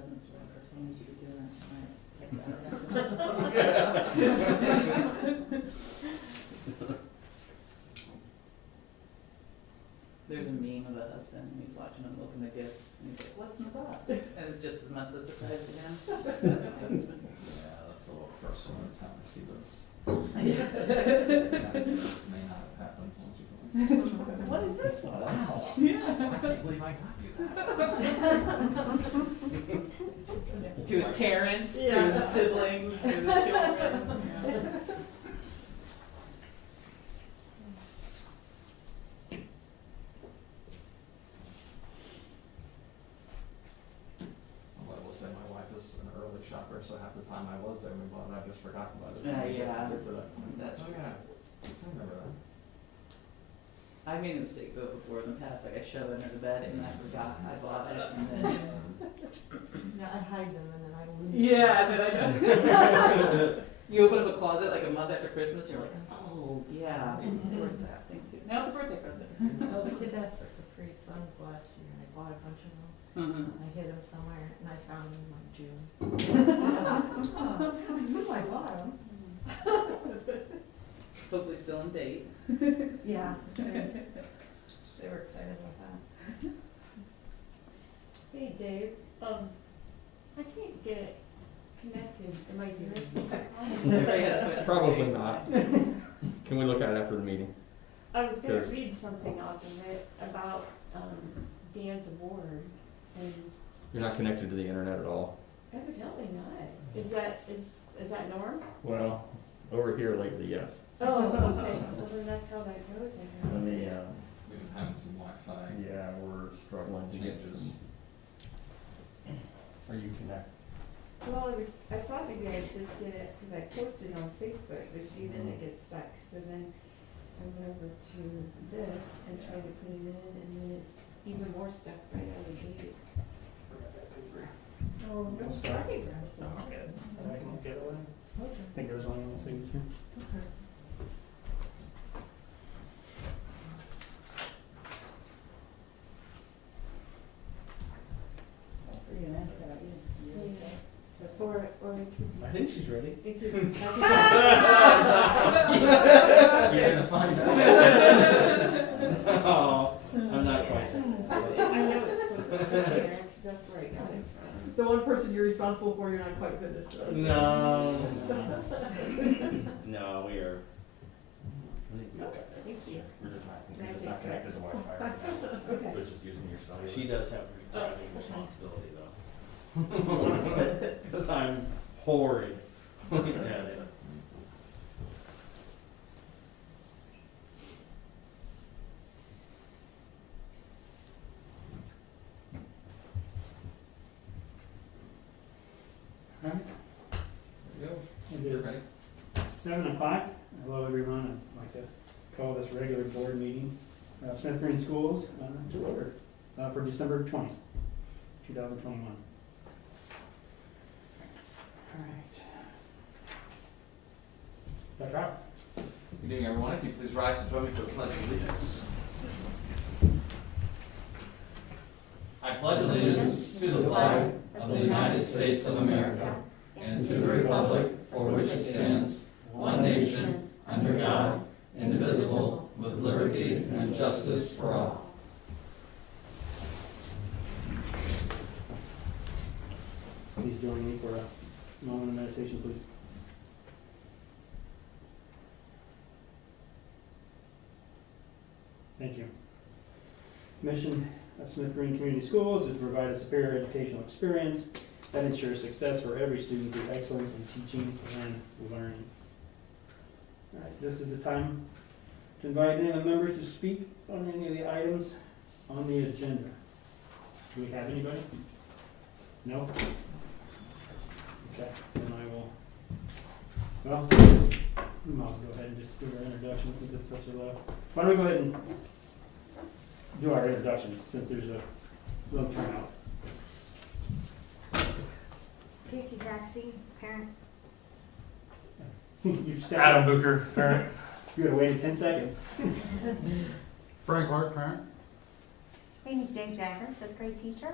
presents to her, so we should be doing that tonight. There's a meme of a husband, and he's watching him open the gifts, and he's like, what's in the box? And it's just as much of a surprise to him. That's my husband. Yeah, that's a little personal every time I see those. Yeah. May not have happened once or twice. What is this one? Wow. Yeah. I can't believe I got you that. To his parents, to Yeah. his siblings, to the children. Yeah. Well, I will say my wife is an early shopper, so half the time I was there when we bought it, I just forgot about it. Yeah. Get to that. That's Oh, yeah. I remember that. I made a mistake though before in the past, like I shoved it under the bed and I forgot I bought it and then. Yeah, I hide them and then I lose. Yeah, and then I know. You open up a closet like a month after Christmas, you're like, oh, yeah, there was that thing too. Now it's a birthday present. Well, the kids asked for Capri Suns last year and I bought a bunch of them. I hid them somewhere and I found them in like June. How did you know I bought them? Hopefully still in date. Yeah, they were excited about that. Hey Dave, I can't get connected, am I doing something Everybody has wrong? questions. Probably not. Can we look at it after the meeting? I was gonna Because- read something off of it about, Dan's award, and You're not connected to the internet at all. evidently not. Is that norm? Well, over here lately, yes. Oh, okay, well then that's how that goes, I guess. Let me, We've been having some Wi-Fi yeah, we're struggling to get changes. some. Are you connected? Well, I thought maybe I'd just get it, cause I posted on Facebook, but see, then it gets stuck, so then I went over to this and tried to put it in, and then it's even more stuck right out of the gate. Oh, no, sorry, I can get away. I Okay. think there was only one signature. Okay. You're gonna ask about you. Or it could, I think she's ready. it could. You're gonna find out. Oh, I'm not quite there. I know it's supposed to be there, cause that's where I got it from. The one person you're responsible for, you're not quite finished with. No, no, we are. Thank you. We're just not, Magic just not connected to touch. Wi-Fi right now. Okay. We're just using your cellular. She does have driving responsibility though. Cause I'm horrid at it. Alright, There you it go. is Ready? 7 o'clock. Hello everyone, I'd like to call this regular board meeting of Smith Green Schools to order for December 20th, 2021. Alright. Dr. Rob? Good evening, everyone. If you please rise and join me for the Pledge of Allegiance. I pledge allegiance to the flag of the United States of America and to the republic for which it stands, one nation, under God, indivisible, with liberty and justice for all. Please join me for a moment of meditation, please. Thank you. Mission of Smith Green Community Schools is to provide a superior educational experience that ensures success for every student through excellence in teaching and learning. All right, this is the time to invite any of the members to speak on any of the items on the agenda. Do we have anybody? No? Okay, then I will, well, we might as well go ahead and just do our introductions since it's such a low. Why don't we go ahead and do our introductions since there's a low turnout. Casey Taxi, parent. You stepped Adam up. Booker, parent. You would have waited 10 seconds. Frank Hart, parent. Amy J. Jagger, fifth grade teacher.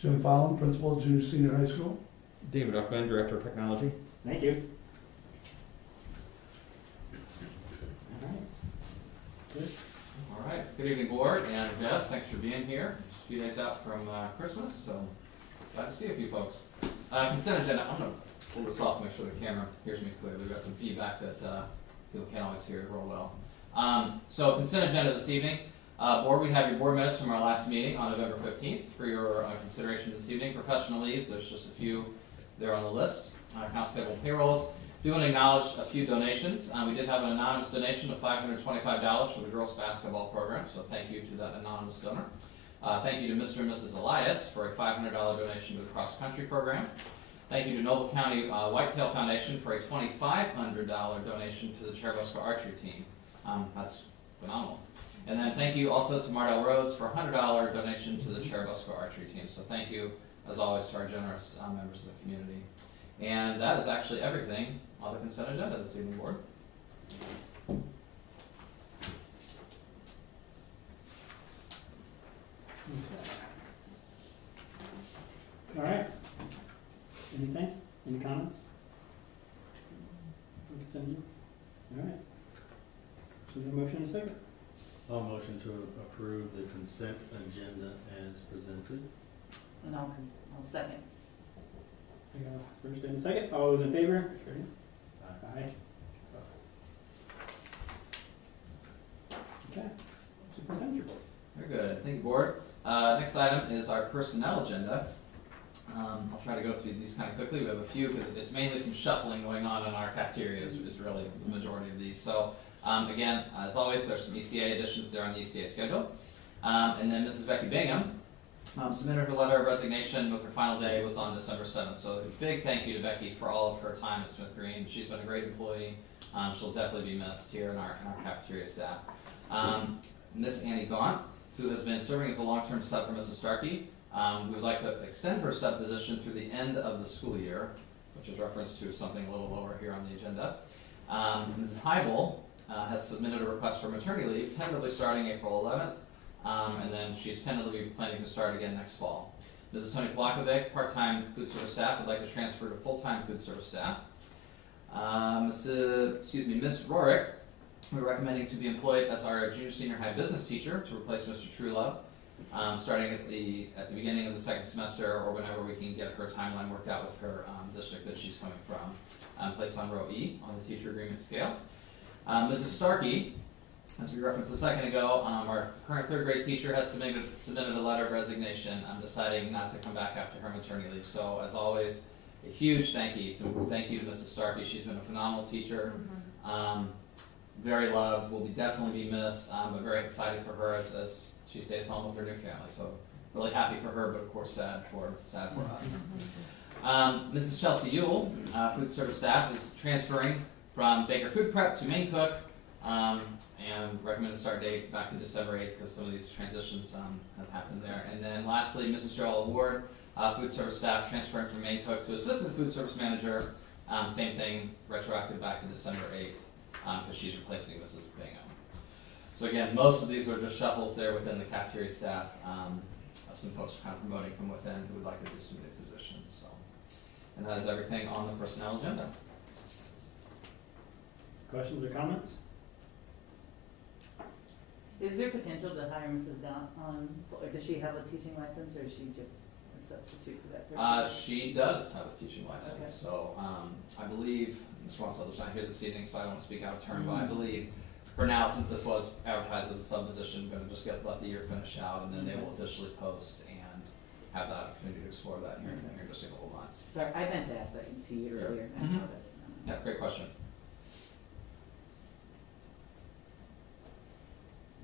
Jim Fallon, Principal, Junior Senior High School. David Uckman, Director of Technology. Thank you. All right. Good. All right, good evening, board and guests, thanks for being here. It's a few days out from Christmas, so glad to see a few folks. Consent agenda, I'm gonna pull this off to make sure the camera hears me clearly. We've got some feedback that people can't always hear real well. So consent agenda this evening. Board, we have your board minutes from our last meeting on November 15th for your consideration this evening. Professional leaves, there's just a few there on the list. Accounts payable payrolls. Do want to acknowledge a few donations. We did have an anonymous donation of $525 for the girls basketball program, so thank you to that anonymous donor. Thank you to Mr. and Mrs. Elias for a $500 donation to the cross-country program. Thank you to Noble County Whitetail Foundation for a $2,500 donation to the Cherubusco archery team. That's phenomenal. And then thank you also to Mardell Rhodes for a $100 donation to the Cherubusco archery team. So thank you, as always, to our generous members of the community. And that is actually everything on the consent agenda this evening, board. All right. Anything? Any comments? All right. So the motion is second. I'll motion to approve the consent agenda as presented. And I'll second. We got a first and a second. All those in favor? Ready? Aye. Okay. Superintendent report. Very good. Thank you, board. Next item is our personnel agenda. I'll try to go through these kind of quickly. We have a few, because it's mainly some shuffling going on in our cafeteria is really the majority of these. So again, as always, there's some ECA additions there on the ECA schedule. And then Mrs. Becky Bingham submitted her letter of resignation with her final day was on December 7th. So a big thank you to Becky for all of her time at Smith Green. She's been a great employee. She'll definitely be missed here in our cafeteria staff. Miss Annie Gaunt, who has been serving as a long-term sub for Mrs. Starkey. We would like to extend her sub position through the end of the school year, which is reference to something a little lower here on the agenda. Mrs. Heibel has submitted a request for maternity leave, tentatively starting April 11th. And then she's tentatively planning to start again next fall. Mrs. Tony Polakovic, part-time food service staff, would like to transfer to full-time food service staff. Miss Rorick, we're recommending to be employed as our junior senior high business teacher to replace Mr. Truelove, starting at the beginning of the second semester or whenever we can get her timeline worked out with her district that she's coming from. Placed on row E on the teacher agreement scale. Mrs. Starkey, as we referenced a second ago, our current third grade teacher has submitted a letter of resignation, deciding not to come back after her maternity leave. So as always, a huge thank you to Mrs. Starkey. She's been a phenomenal teacher, very loved, will definitely be missed, but very excited for her as she stays home with her new family. So really happy for her, but of course sad for us. Mrs. Chelsea Ewell, food service staff, is transferring from Baker Food Prep to main cook. And recommended start date back to December 8th because some of these transitions have happened there. And then lastly, Mrs. Joelle Ward, food service staff, transferring from main cook to assistant food service manager. Same thing, retroactive back to December 8th because she's replacing Mrs. Bingham. So again, most of these are just shuffles there within the cafeteria staff of some folks kind of promoting from within who would like to do some new positions. So, and that is everything on the personnel agenda. Questions or comments? Is there potential to hire Mrs. Gaunt on, or does she have a teaching license, or is she just a substitute for that? She does have a teaching license, Okay. So I believe, Ms. Wansell's not here this evening, so I don't want to speak out of turn, but I believe for now, since this was advertised as a sub position, we're going to just let the year finish out, and then they will officially post and have the opportunity to explore that here in just a couple of months. Sorry, I meant to ask that to you Sure. earlier. I Mhm. know that. Yeah, great question.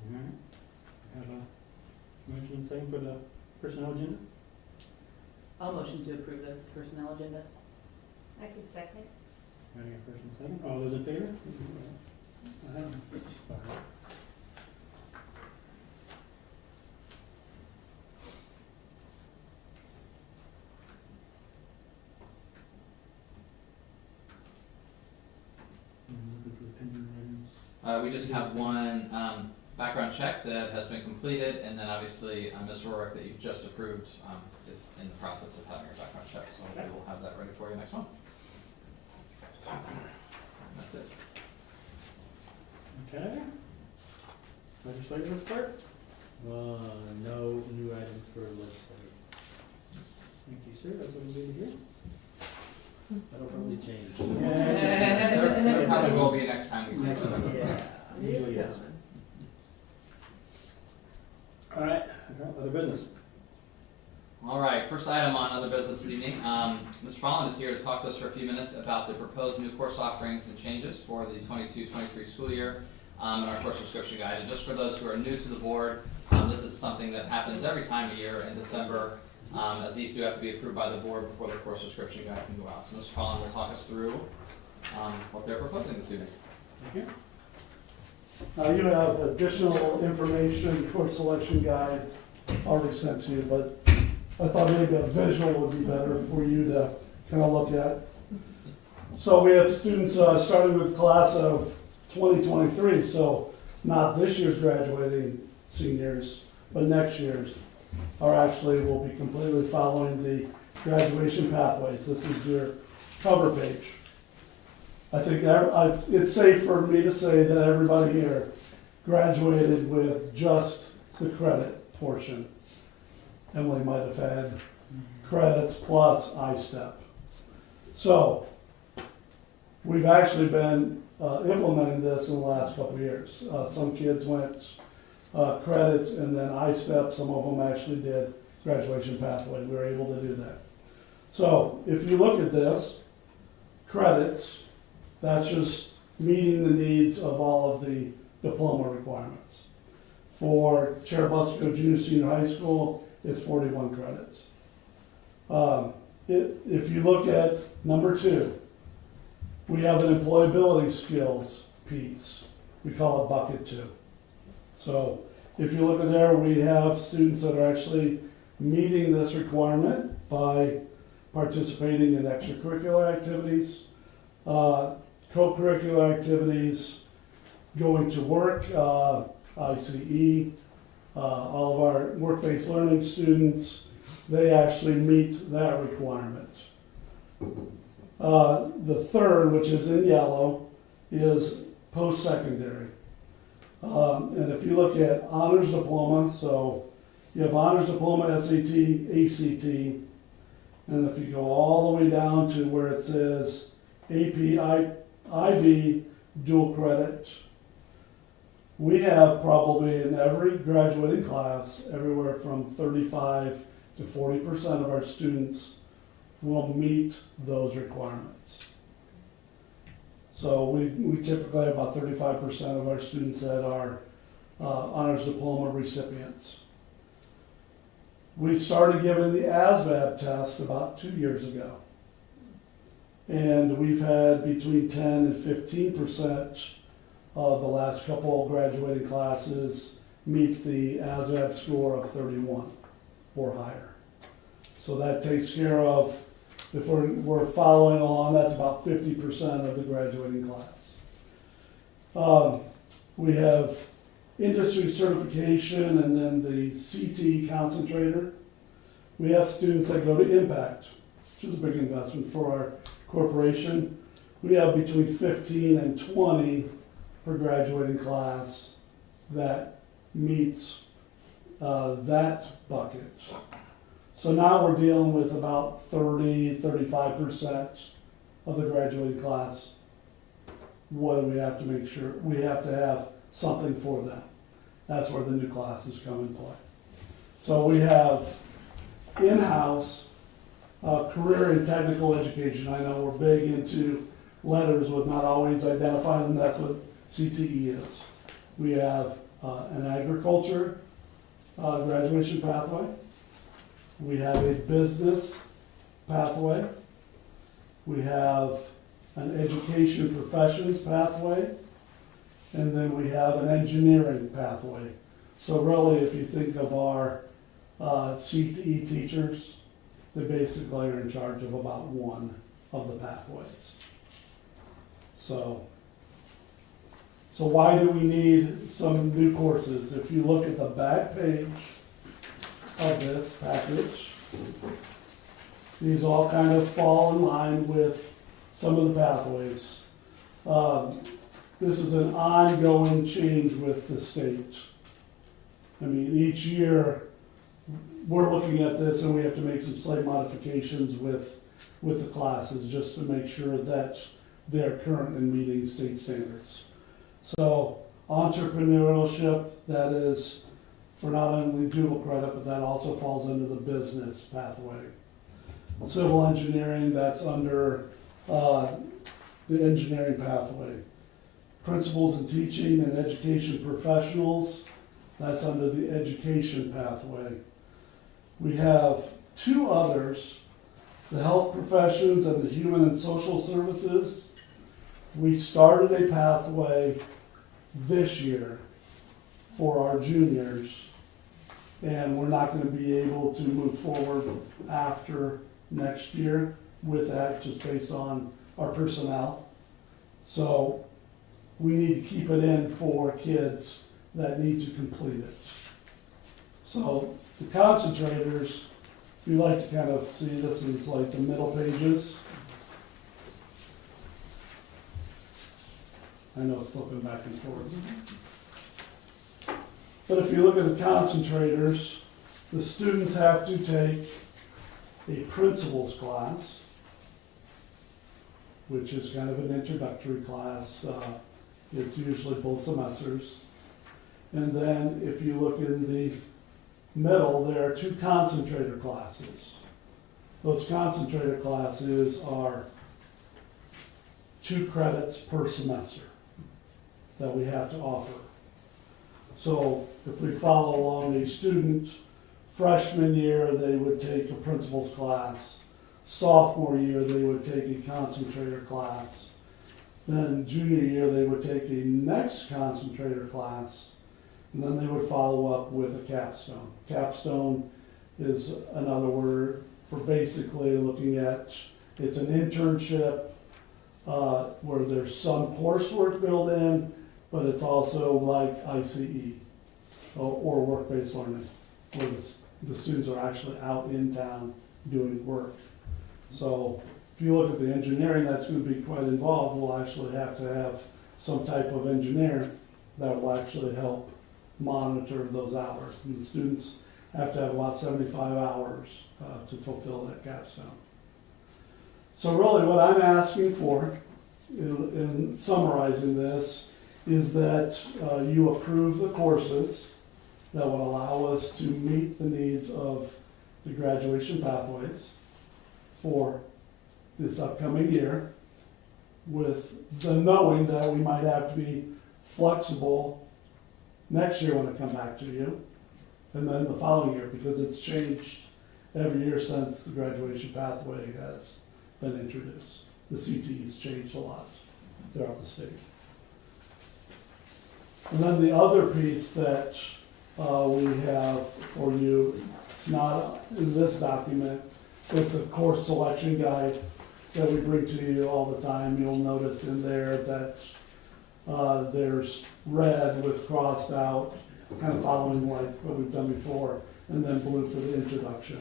All right. Have a motion and second for the personnel agenda? I'll motion to approve the personnel agenda. I could second. Got a first and second. All those in favor? Aye. Looking for the pending items. We just have one background check that has been completed, and then obviously Ms. Rorick that you just approved is is in the process of having her background check, so we will have that ready for you next month. And that's it. Okay. Legislative report? No new items for legislative. Thank you, sir. That's what we need to hear. That'll probably change. There probably will be next time we see each other. Yeah, usually yes. All right, other business. All right, first item on other business this evening. Mr. Folland is here to talk to us for a few minutes about the proposed new course offerings and changes for the 22-23 school year and our course subscription guide. And just for those who are new to the board, this is something that happens every time of year in December, as these do have to be approved by the board before the course subscription guide can go out. So Mr. Folland will talk us through what they're proposing this evening. Thank you. You have additional information, course selection guide already sent to you, but I thought maybe a visual would be better for you to kind of look at. So we have students starting with class of 2023, so not this year's graduating seniors, but next year's are actually will be completely following the graduation pathways. This is your cover page. I think it's safe for me to say that everybody here graduated with just the credit portion. Emily might have had credits plus iStep. So we've actually been implementing this in the last couple of years. Some kids went credits and then iStep. Some of them actually did graduation pathway. We were able to do that. So if you look at this, credits, that's just meeting the needs of all of the diploma requirements. For Cherubusco Junior Senior High School, it's 41 credits. If you look at number 2, we have an employability skills piece. We call it bucket 2. So if you look at there, we have students that are actually meeting this requirement by participating in extracurricular activities, co-curricular activities, going to work, ICE, all of our work-based learning students, they actually meet that requirement. The third, which is in yellow, is post-secondary. And if you look at honors diploma, so you have honors diploma, SAT, ACT, and if you go all the way down to where it says AP, IB, dual credit, we have probably in every graduating class, everywhere from 35 to 40% of our students will meet those requirements. So we typically have about 35% of our students that are honors diploma recipients. We started giving the ASVAB test about 2 years ago. And we've had between 10 and 15% of the last couple of graduating classes meet the ASVAB score of 31 or higher. So that takes care of, if we're following along, that's about 50% of the graduating class. We have industry certification and then the CT concentrator. We have students that go to Impact, which is a big investment for our corporation. We have between 15 and 20 per graduating class that meets that bucket. So now we're dealing with about 30-35% of the graduating class. What do we have to make sure? We have to have something for them. That's where the new classes come into play. So we have in-house career and technical education. I know we're big into letters with not always identifying them. That's what CTE is. We have an agriculture graduation pathway. We have a business pathway. We have an education professions pathway. And then we have an engineering pathway. So really, if you think of our CTE teachers, they basically are in charge of about one of the pathways. So why do we need some new courses? If you look at the back page of this package, These all kind of fall in line with some of the pathways. This is an ongoing change with the state. I mean, each year, we're looking at this and we have to make some slight modifications with the classes, just to make sure that they're current in meeting state standards. So, entrepreneurship, that is for not only dual credit, but that also falls under the business pathway. Civil engineering, that's under the engineering pathway. Principals in teaching and education professionals, that's under the education pathway. We have two others, the health professions and the human and social services. We started a pathway this year for our juniors, and we're not going to be able to move forward after next year with that, just based on our personnel. So we need to keep it in for kids that need to complete it. So the concentrators, if you like to kind of see, this is like the middle pages. I know it's flipping back and forth. But if you look at the concentrators, the students have to take a principal's class, which is kind of an introductory class. It's usually both semesters. And then if you look in the middle, there are two concentrator classes. Those concentrator classes are 2 credits per semester that we have to offer. So if we follow along a student, freshman year, they would take a principal's class. Sophomore year, they would take a concentrator class. Then junior year, they would take a next concentrator class. And then they would follow up with a capstone. Capstone is another word for basically looking at, it's an internship where there's some coursework built in, but it's also like ICE or work-based learning, where the students are actually out in town doing work. So if you look at the engineering, that's going to be quite involved. We'll actually have to have some type of engineer that will actually help monitor those hours. And the students have to have about 75 hours to fulfill that capstone. So really what I'm asking for in summarizing this is that you approve the courses that would allow us to meet the needs of the graduation pathways for this upcoming year, with the knowing that we might have to be flexible next year when I come back to you, and then the following year, because it's changed every year since the graduation pathway has been introduced. The CT has changed a lot throughout the state. And then the other piece that we have for you, it's not in this document, it's a course selection guide that we bring to you all the time. You'll notice in there that there's red with crossed out, kind of following like what we've done before, and then blue for the introduction.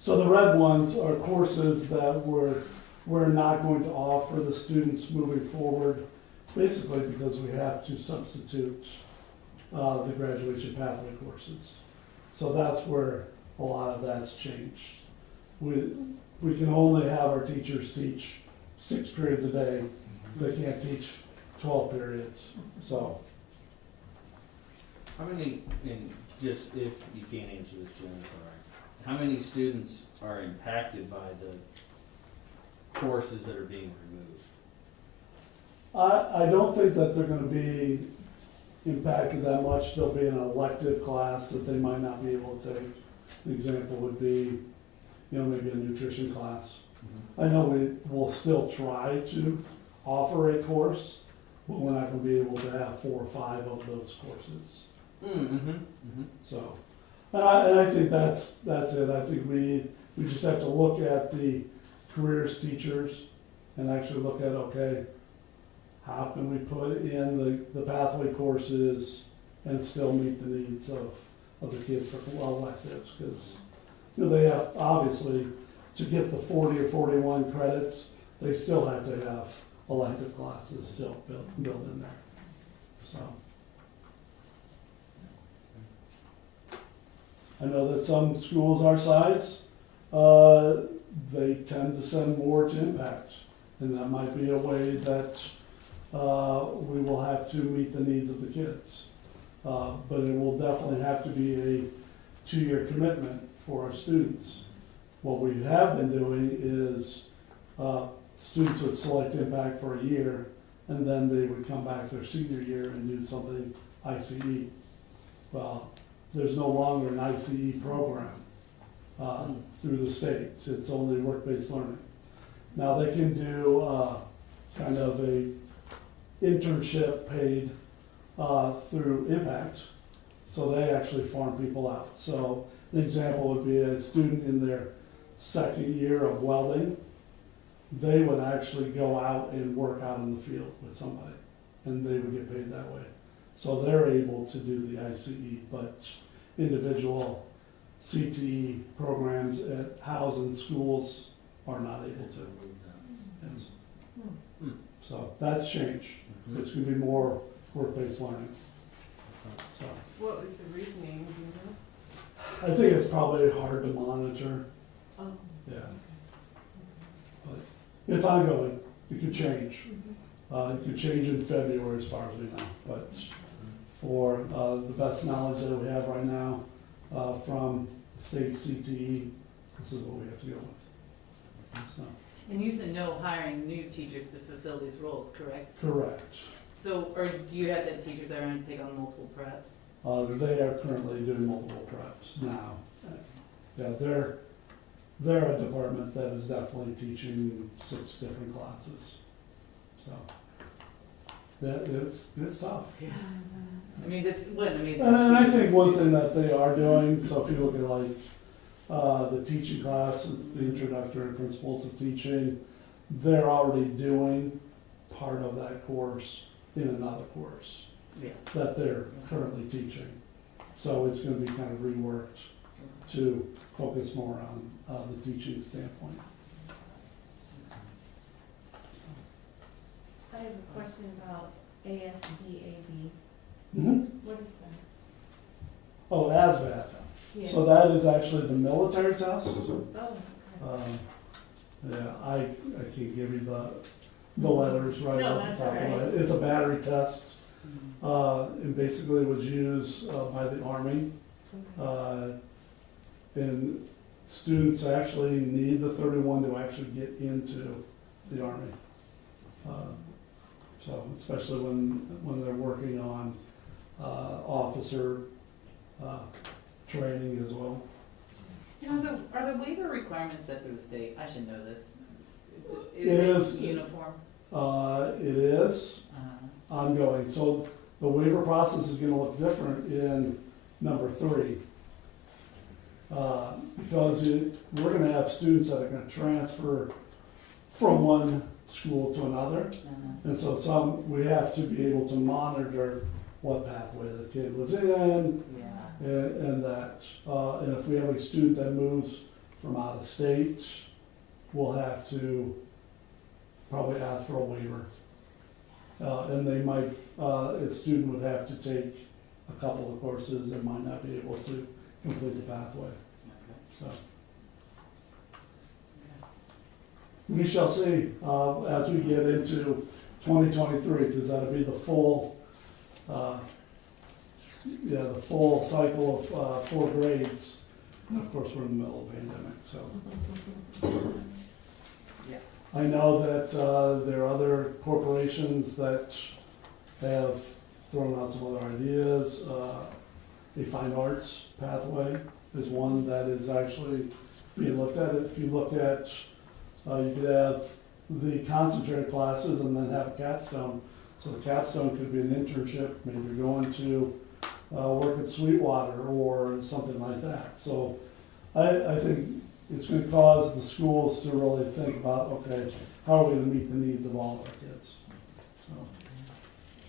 So the red ones are courses that we're not going to offer the students moving forward, basically because we have to substitute the graduation pathway courses. So that's where a lot of that's changed. We can only have our teachers teach 6 periods a day. They can't teach 12 periods, so. How many, and just if you can't answer this, Jen, it's all right. How many students are impacted by the courses that are being removed? I don't think that they're gonna be impacted that much. There'll be an elective class that they might not be able to take. An example would be, maybe a nutrition class. I know we will still try to offer a course, but we're not gonna be able to have 4 or 5 of those courses. So, and I think that's it. I think we just have to look at the careers teachers and actually look at, okay, how can we put in the pathway courses and still meet the needs of the kids for electives? Because You know, they have, obviously, to get the 40 or 41 credits, they still have to have elective classes still built in there, so. I know that some schools our size, they tend to send more to impact, and that might be a way that we will have to meet the needs of the kids. But it will definitely have to be a 2-year commitment for our students. What we have been doing is students would select impact for a year, and then they would come back their senior year and do something ICE. Well, there's no longer an ICE program through the state. It's only work-based learning. Now they can do kind of a internship paid through impact, so they actually farm people out. So an example would be a student in their 2nd year of welding. They would actually go out and work out in the field with somebody, and they would get paid that way. So they're able to do the ICE, but individual CTE programs at housing schools are not able to. Yes. So that's changed. It's going to be more work-based learning. So What was the reasoning, do you know? I think it's probably hard to monitor. Oh. Yeah. But it's ongoing. It could change. It could change in February as far as we know. But for the best knowledge that we have right now from state CTE, this is what we have to go with. So, And you said no hiring new teachers to fulfill these roles, correct? correct. So, or do you have the teachers that are going to take on multiple preps? They are currently doing multiple preps now. Yeah, they're a department that is definitely teaching 6 different classes. So that it's tough. Yeah. I mean, that's what, I mean. And I think one thing that they are doing, so if you look at like the teaching class, the introductory principles of teaching, they're already doing part of that course in another course that they're currently teaching. So it's going to be kind of reworked to focus more on the teaching standpoint. I have a question about ASVAB. Mm-hmm. What is that? Oh, ASVAB. Yeah. So that is actually the military test. Oh, okay. Yeah, I can't give you the letters right No, off that's the top of all my right. head. It's a battery test. It basically was used by the Army. And students actually need the 31 to actually get into the Army. So especially when they're working on officer training as well. You know, are the waiver requirements set through the state? I should know this. It is. Uniform? It is ongoing. So the waiver process is gonna look different in number 3. Because we're gonna have students that are gonna transfer from one school to another. And so we have to be able to monitor what pathway the kid was in, Yeah. and that. And if we have a student that moves from out of state, we'll have to probably ask for a waiver. And they might, a student would have to take a couple of courses and might not be able to complete the pathway. So we shall see as we get into 2023, because that'll be the full, the full cycle of 4 grades. And of course, we're in the middle of a pandemic, so. Yeah. I know that there are other corporations that have thrown out some other ideas. A fine arts pathway is one that is actually being looked at. If you look at, you could have the concentrated classes and then have a capstone. So the capstone could be an internship, maybe you're going to work at Sweetwater or something like that. So I think it's going to cause the schools to really think about, okay, how are we going to meet the needs of all of our kids? So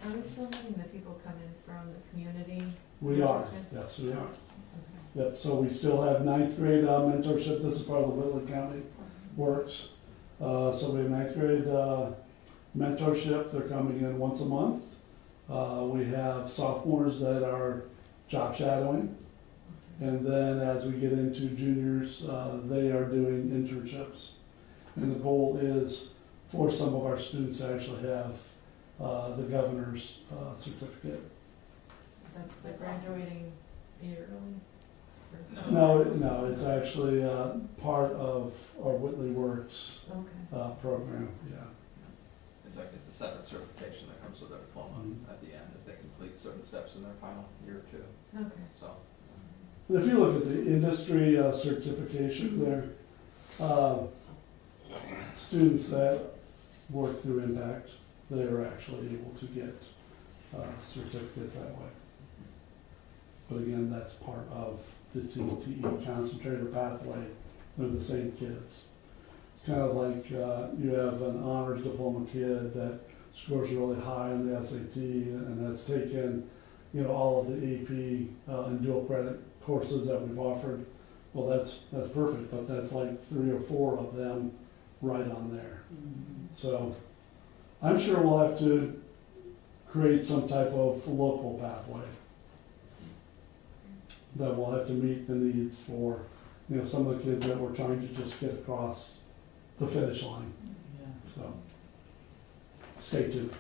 Are we still having the people come in from the community? we are, yes, we are. Okay. Yep, so we still have ninth grade mentorship. This is part of the Whitley County Works. So we have ninth grade mentorship. They're coming in once a month. We have sophomores that are job shadowing. And then as we get into juniors, they are doing internships. And the goal is for some of our students to actually have the governor's certificate. That's the graduating yearly? No, it's actually part of our Whitley Works Okay. program, yeah. It's a separate certification that comes with their diploma at the end if they complete certain steps in their final year or two, Okay. so. And if you look at the industry certification there, students that work through Impact, they're actually able to get certificates that way. But again, that's part of the CTE concentrator pathway. They're the same kids. It's kind of like you have an honors diploma kid that scores really high on the SAT and that's taken, all of the AP and dual credit courses that we've offered. Well, that's perfect, but that's like 3 or 4 of them right on there. So I'm sure we'll have to create some type of local pathway that will have to meet the needs for, some of the kids that we're trying to just get across the finish line. So stay tuned.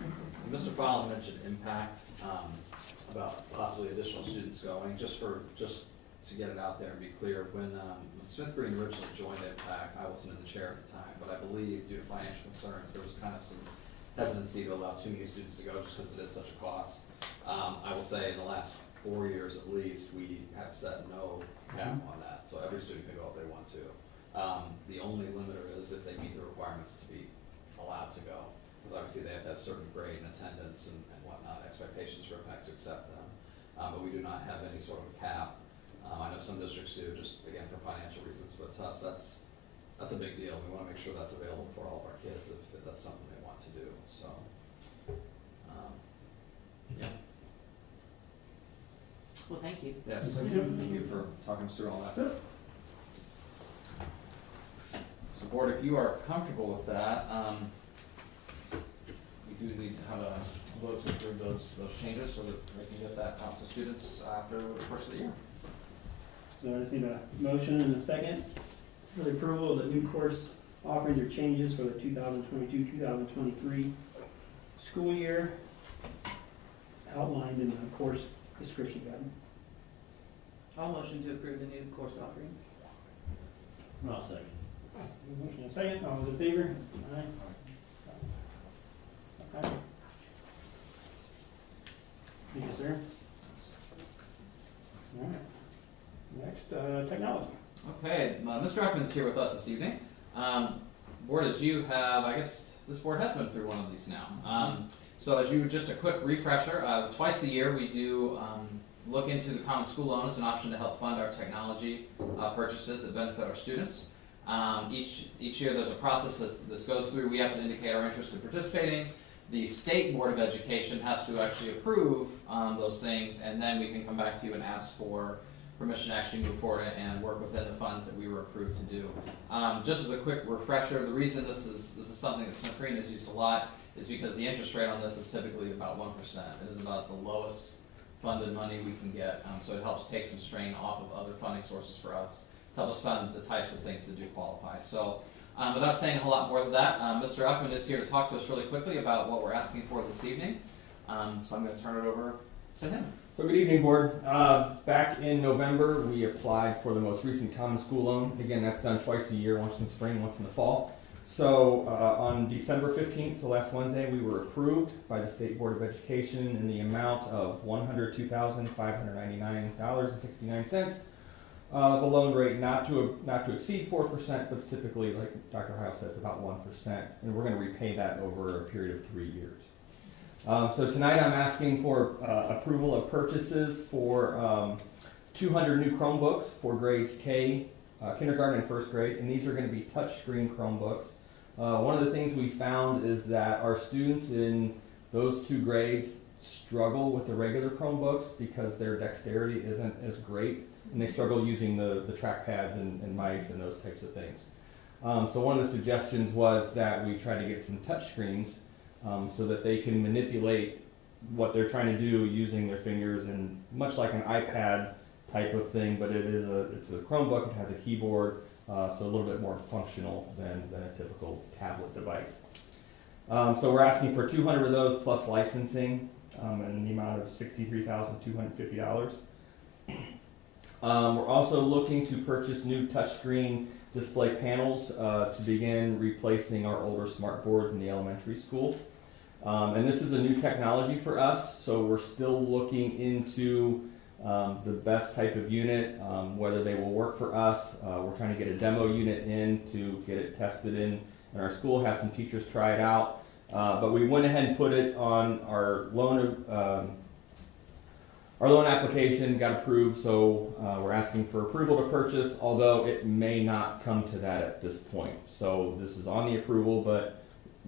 Yeah. Mr. Fowler mentioned impact, about possibly additional students going, just to get it out there and be clear, when Smith Green originally joined Impact, I wasn't in the chair at the time, but I believe due to financial concerns, there was kind of some hesitancy to allow too many students to go just because it is such a cost. I will say in the last 4 years at least, we have set no cap on that, so every student can go if they want to. The only limiter is if they meet the requirements to be allowed to go, because obviously they have to have certain grade and attendance and whatnot, expectations for Impact to accept them. But we do not have any sort of cap. I know some districts do, just again for financial reasons, but to us that's a big deal. We want to make sure that's available for all of our kids if that's something they want to do. So, yeah. Well, thank you. Yes. Thank you. Thank you for talking us through all that. So, board, if you are comfortable with that, we do need to have a vote to approve those changes so that we can get that out to students after the course of the year. So I just need a motion and a second for the approval of the new course offerings or changes for the 2022-2023 school year outlined in the course description guide. I'll motion to approve the new course offerings. I'll second. Motion and a second, all those in favor? Aye. Okay. Thank you, sir. All right. Next, technology. Okay, Mr. Eckman's here with us this evening. Board, as you have, I guess this board has been through one of these now. So as you, just a quick refresher, twice a year we do look into the common school loan as an option to help fund our technology purchases that benefit our students. Each year there's a process that this goes through. We have to indicate our interest in participating. The State Board of Education has to actually approve those things, and then we can come back to you and ask for permission to actually move forward and work within the funds that we were approved to do. Just as a quick refresher, the reason this is something that Smith Green has used a lot is because the interest rate on this is typically about 1%. It is about the lowest funded money we can get, so it helps take some strain off of other funding sources for us to help us fund the types of things that do qualify. So without saying a whole lot more than that, Mr. Uckman is here to talk to us really quickly about what we're asking for this evening. So I'm going to turn it over to him. So good evening, board. Back in November, we applied for the most recent common school loan. Again, that's done twice a year, once in spring, once in the fall. So on December 15th, so last Wednesday, we were approved by the State Board of Education in the amount of $102,599.69. The loan rate not to exceed 4%, but it's typically, like Dr. Heil said, it's about 1%, and we're going to repay that over a period of 3 years. So tonight I'm asking for approval of purchases for 200 new Chromebooks for grades K, kindergarten and first grade, and these are going to be touchscreen Chromebooks. One of the things we found is that our students in those 2 grades struggle with the regular Chromebooks because their dexterity isn't as great and they struggle using the trackpads and mice and those types of things. So one of the suggestions was that we try to get some touch screens so that they can manipulate what they're trying to do using their fingers, and much like an iPad type of thing, but it's a Chromebook, it has a keyboard, so a little bit more functional than a typical tablet device. So we're asking for 200 of those plus licensing in the amount of $63,250. We're also looking to purchase new touchscreen display panels to begin replacing our older smart boards in the elementary school. And this is a new technology for us, so we're still looking into the best type of unit, whether they will work for us. We're trying to get a demo unit in to get it tested in our school, have some teachers try it out. But we went ahead and put it on our loan application, got approved, so we're asking for approval to purchase, although it may not come to that at this point. So this is on the approval, but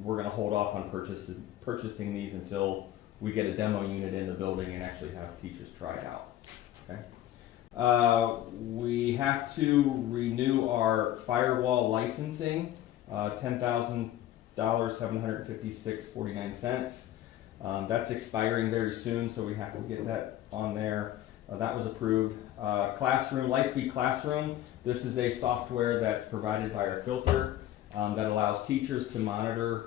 we're going to hold off on purchasing these until we get a demo unit in the building and actually have teachers try it out. Okay. We have to renew our Firewall Licensing, $10,000, $756.49. That's expiring very soon, so we have to get that on there. That was approved. Classroom, Lightspeed Classroom. This is a software that's provided by our filter that allows teachers to monitor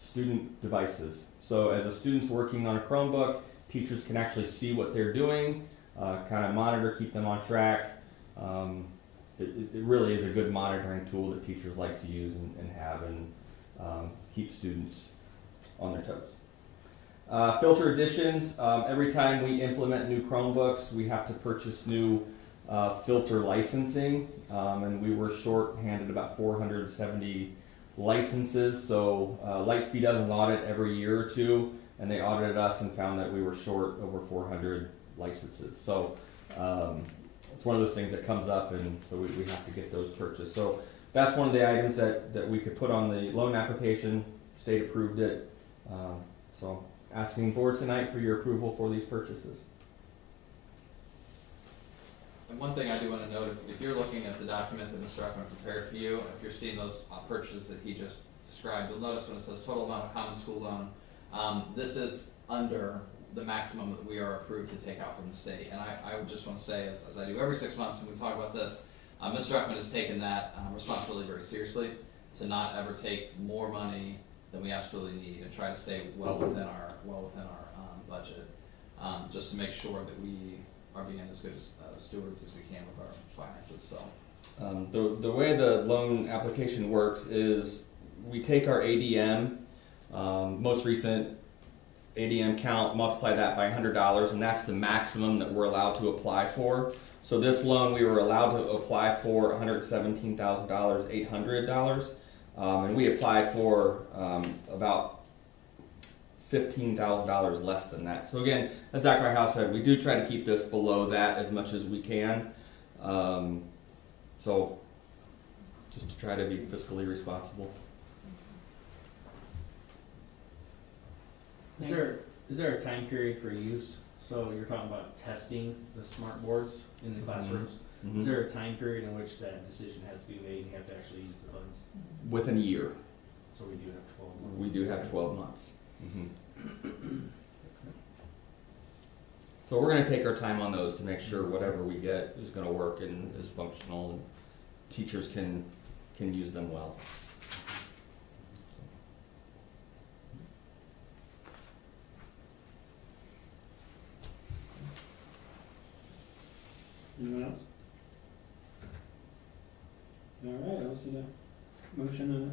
student devices. So as a student's working on a Chromebook, teachers can actually see what they're doing, kind of monitor, keep them on track. It really is a good monitoring tool that teachers like to use and have, and keep students on their toes. Filter additions. Every time we implement new Chromebooks, we have to purchase new filter licensing, and we were short-handed about 470 licenses. So Lightspeed does an audit every year or two, and they audited us and found that we were short over 400 licenses. So it's one of those things that comes up, and so we have to get those purchased. So that's one of the items that we could put on the loan application. State approved it. So asking board tonight for your approval for these purchases. And one thing I do want to note, if you're looking at the document that Mr. Ruckman prepared for you, if you're seeing those purchases that he just described, you'll notice when it says total amount of common school loan, this is under the maximum that we are approved to take out from the state. And I would just want to say, as I do every 6 months when we talk about this, Mr. Ruckman has taken that responsibility very seriously to not ever take more money than we absolutely need, and try to stay well within our budget, just to make sure that we are being as good stewards as we can with our finances. So the way the loan application works is we take our ADM, most recent ADM count, multiply that by $100, and that's the maximum that we're allowed to apply for. So this loan we were allowed to apply for $117,800, and we applied for about $15,000 less than that. So again, as Dr. House said, we do try to keep this below that as much as we can. So just to try to be fiscally responsible. Is there a time period for use? So you're talking about testing the smart boards in the classrooms. Mm-hmm. Is there a time period in which that decision has to be made and you have to actually use the funds? Within a year. So we do have 12 months. We do have 12 months. Mm-hmm. So we're going to take our time on those to make sure whatever we get is going to work and is functional, and teachers can use them well. Anyone else? All right, I'll see a motion and a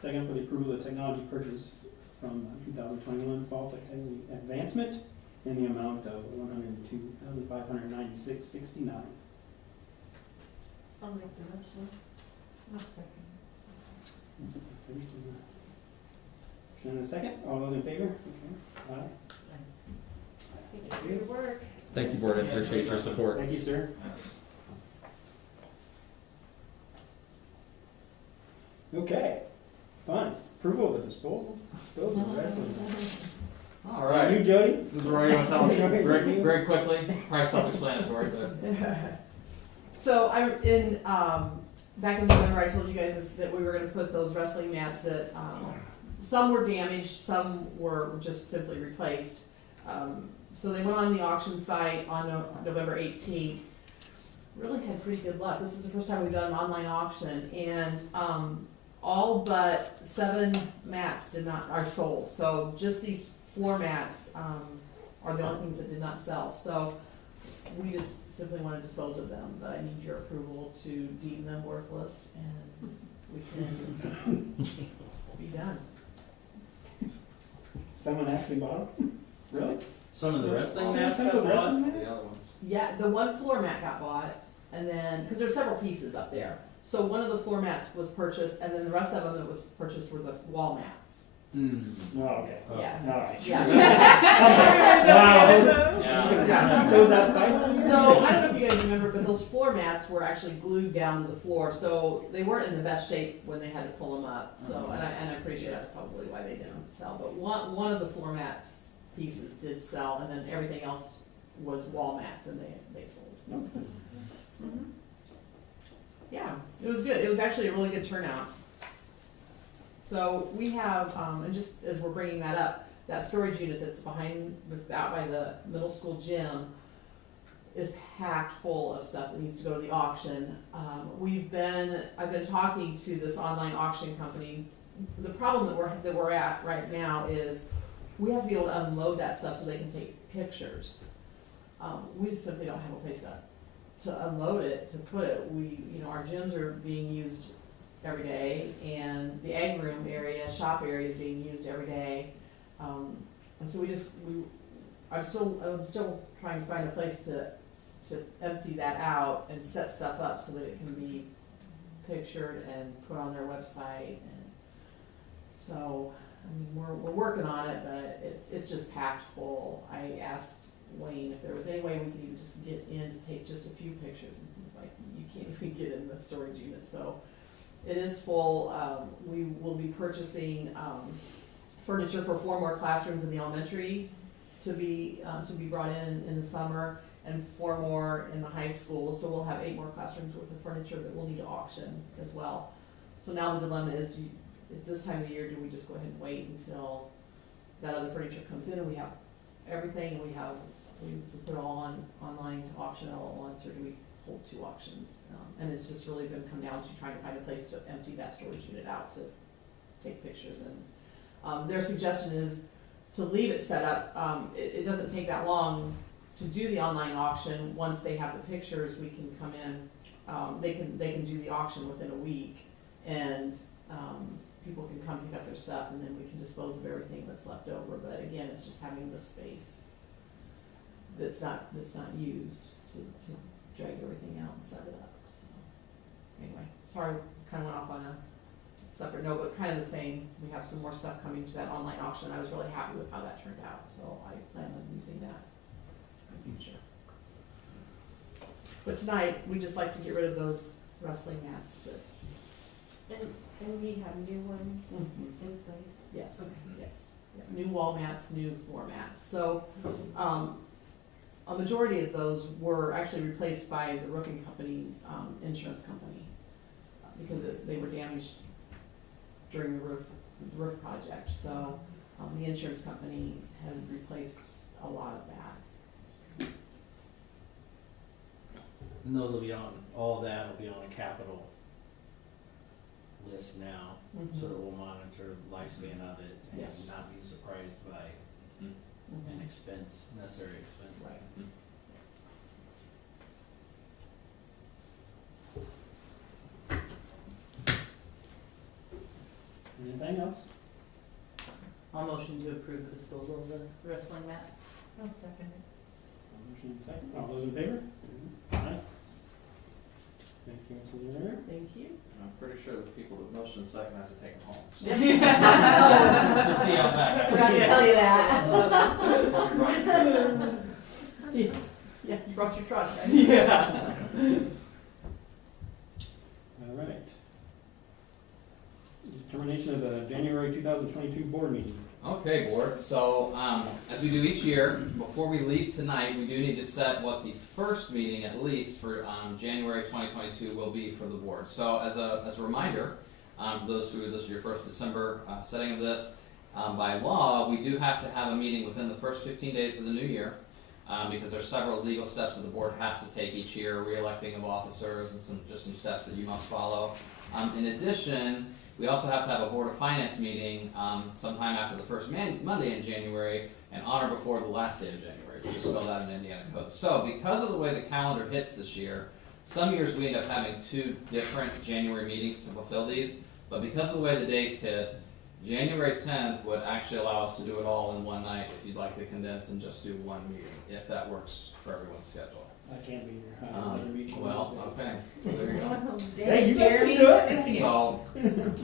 second for the approval of technology purchase from 2021 fall technology advancement in the amount of $102,596.69. I'll make the motion. I'll second. Motion and a second. All those in favor? Okay. Aye. Thank you for your work. Thank you, Board. I appreciate your support. Thank you, sir. Okay, fund, approval of the disposal of resolution. All right. You, Jody? This is where you want to tell us very quickly, probably self-explanatory, but. So I'm in, back in November, I told you guys that we were gonna put those wrestling mats that, some were damaged, some were just simply replaced. So they went on the auction site on November 18th. Really had pretty good luck. This is the first time we've done an online auction, and all but 7 mats are sold. So just these floor mats are the only things that did not sell. So we just simply want to dispose of them, but I need your approval to deem them worthless, and we can be done. Someone actually bought them? Really? Some of the wrestling Some mats of got the bought. wrestling mats? The other ones. Yeah, the one floor mat got bought, and then, because there's several pieces up there. So one of the floor mats was purchased, and then the rest of them that was purchased were the wall mats. Oh, okay. Yeah. All right. Yeah. Wow. Yeah. Yeah. Keep those outside? So, I don't know if you guys remember, but those floor mats were actually glued down to the floor, so they weren't in the best shape when they had to pull them up. So, and I'm pretty sure that's probably why they didn't sell. But one of the floor mats pieces did sell, and then everything else was wall mats, and they sold. Mhm. Yeah, it was good. It was actually a really good turnout. So we have, and just as we're bringing that up, that storage unit that's out by the middle school gym is packed full of stuff that needs to go to the auction. I've been talking to this online auction company. The problem that we're at right now is we have to be able to unload that stuff so they can take pictures. We just simply don't have a place to unload it, to put it. Our gyms are being used every day, and the egg room area, shop area is being used every day. And so I'm still trying to find a place to empty that out and set stuff up so that it can be pictured and put on their website. And so, we're working on it, but it's just packed full. I asked Wayne if there was any way we could even just get in to take just a few pictures, and he's like, you can't even get in the storage unit. So it is full. We will be purchasing furniture for 4 more classrooms in the elementary to be brought in the summer, and 4 more in the high school. So we'll have 8 more classrooms worth of furniture that we'll need to auction as well. So now the dilemma is, at this time of the year, do we just go ahead and wait until that other furniture comes in and we have everything, and we put it all online to auction it all at once, or do we hold 2 auctions? And it's just really going to come down to trying to find a place to empty that storage unit out to take pictures. And their suggestion is to leave it set up. It doesn't take that long to do the online auction. Once they have the pictures, we can come in. They can do the auction within a week, and people can come pick up their stuff, and then we can dispose of everything that's left over. But again, it's just having the space that's not used to drag everything out and set it up. So anyway, sorry, kind of went off on a separate note, but kind of the same. We have some more stuff coming to that online auction. I was really happy with how that turned out, so I plan on using that in the future. But tonight, we just like to get rid of those wrestling mats that. And we have new ones Mhm. in place. Yes, Okay. yes. Yeah, new wall mats, new floor mats. So, a majority of those were actually replaced by the roofing company's insurance company, because they were damaged during the roof project. So, the insurance company has replaced a lot of that. And those will be on, all that will be on a capital list now, so that we'll monitor the lifespan of it and Yes. not be surprised by an Mhm. expense, necessary expense. Right. Anything else? I'll motion to approve the disposal of the wrestling mats. I'll second it. Motion second. All those in favor? Aye. Thank you, Mrs. Mayor. Thank you. I'm pretty sure the people that motion second have to take them home. So. Oh, We'll see out back. forgot to tell you that. Yeah, you brought your truck, right? Yeah. All right. Determination of the January 2022 board meeting. Okay, board, so, as we do each year, before we leave tonight, we do need to set what the first meeting, at least for, January 2022 will be for the board. So as a reminder, this is your first December, setting of this, by law, we do have to have a meeting within the first 15 days of the new year, because there's several legal steps that the board has to take each year, re-electing of officers and some steps that you must follow. In addition, we also have to have a Board of Finance meeting sometime after the first Monday in January and on or before the last day of January, which is spelled out in Indiana code. So because of the way the calendar hits this year, some years we end up having 2 different January meetings to fulfill these, but because of the way the days hit, January 10th would actually allow us to do it all in one night if you'd like to condense and just do one meeting, if that works for everyone's schedule. I can't be here. I have another meeting. Well, okay, so there you go. Hey, you guys can do it.